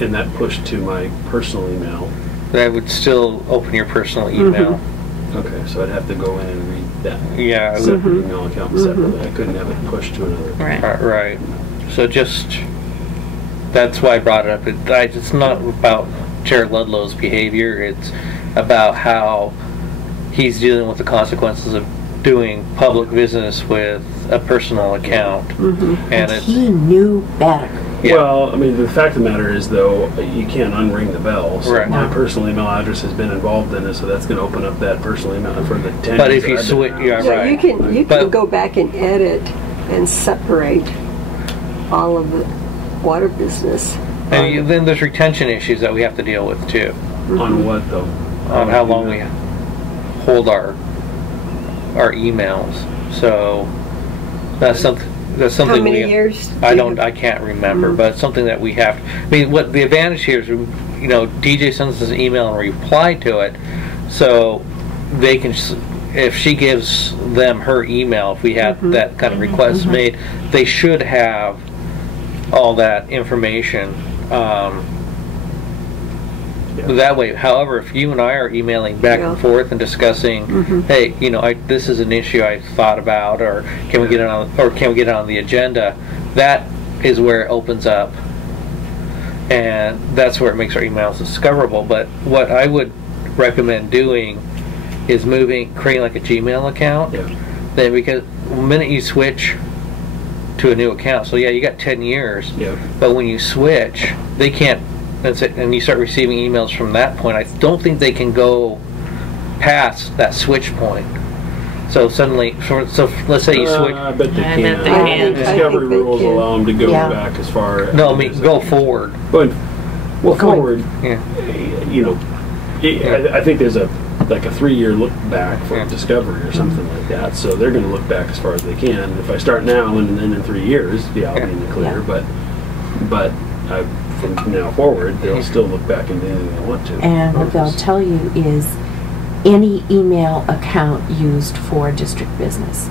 and that pushed to my personal email. that would still open your personal email. Okay, so I'd have to go in and read that Yeah, it would- separate email account separately. I couldn't have it pushed to another. Right. right. So that's why I brought it up. It's not about Chair Ludlow's behavior. It's about how he's dealing with the consequences of doing public business with a personal account. And it's, He knew better. yeah. Well, I mean, the fact of the matter is, though, you can't unring the bell. So Right. my personal email address has been involved in it, so that's going to open up that personal email for the 10 But years if you that I've been switch- around. yeah, So right. you can But- go back and edit and separate all of the water business. and then there's retention issues that we have to deal with too, On what, though? on how long we hold our emails. So that's something. That's something How many we. years? I can't remember, but it's something that we have. I mean, what the advantage here is, DJ sends us an email and reply to it, so they can. If she gives them her email, if we have that kind of request made, they should have all that information. That way, however, if you and I are emailing back and forth and discussing, hey, this is an issue I thought about, or can we get it on the agenda, that is where it opens up, and that's where it makes our emails discoverable. But what I would recommend doing is creating like a Gmail account. Yeah. Then, because the minute you switch to a new account, so yeah, you got 10 years, Yeah. but when you switch, they can't, that's it, and you start receiving emails from that point, I don't think they can go past that switch point. So suddenly, so let's say you switch. I bet they I can. bet they can. Discovery I think they rules can. allow them to go Yeah. back as far. No, I mean, go forward. Well, forward, Yeah. you know, I think there's a 3-year look back for Yeah. discovery or something like that. So they're going to look back as far as they can. If I start now and then in 3 years, yeah, I'll be in the clear. Yeah. But from now forward, they'll still look back into anything they want to. And what they'll tell you is any email account used for district business.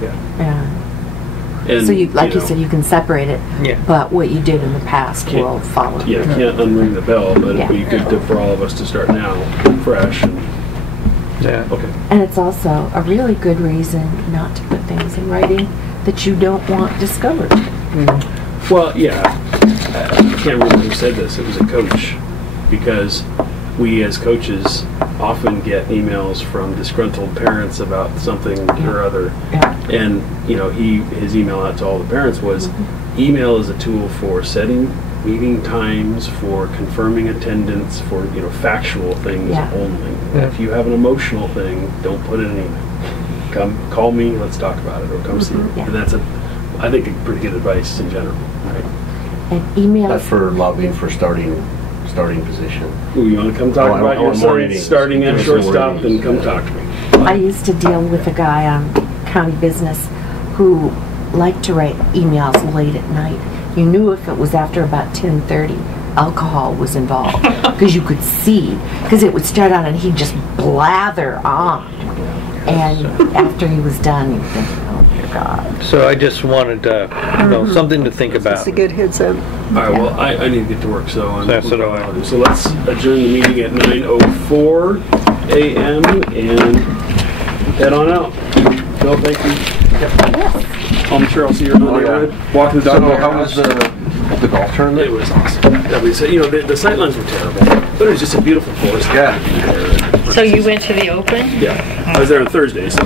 Yeah. So you, like you know, said, you can separate it, Yeah. but what you did in the past Can't- will follow. Yeah, can't unring the bell, but Yeah. you could for all of us to start now, fresh. And, Yeah. okay. And it's also a really good reason not to put things in writing that you don't want discovered. Well, yeah, I can't remember who said this. It was a coach, because we as coaches often get emails from disgruntled parents about something or other. Yeah. And, you know, his email out to all the parents was, email is a tool for setting meeting times, for confirming attendance, for, you know, factual things Yeah. only. Yeah. If you have an emotional thing, don't put it in an email. Come, call me, let's talk about it, or come see me. Yeah. And that's I think, a pretty good advice in general. Right? And email. That's for lobbying for starting position. Ooh, you want to come talk Oh, I about your want more son meetings. starting at Give us some more shortstop? Then meetings. come talk to me. I used to deal with a guy on county business who liked to write emails late at night. You knew if it was after about 10:30, alcohol was involved because you could see, because it would start out and he'd just blather on. And after he was done, you'd think, oh dear God. So I just wanted to, something to think about. That's a good heads up. All right. Well, I need to get to work, so That's what I do. So let's adjourn the meeting at 9:04 a.m. and head on out. Bill, thank you. I'm sure I'll see you in the neighborhood. Walking the dog. So by your how house. was the golf tournament? It was awesome. That was, you know, the sight lines were terrible, but it was just a beautiful forest. Yeah. So you went to the open? Yeah. I was there on Thursday, so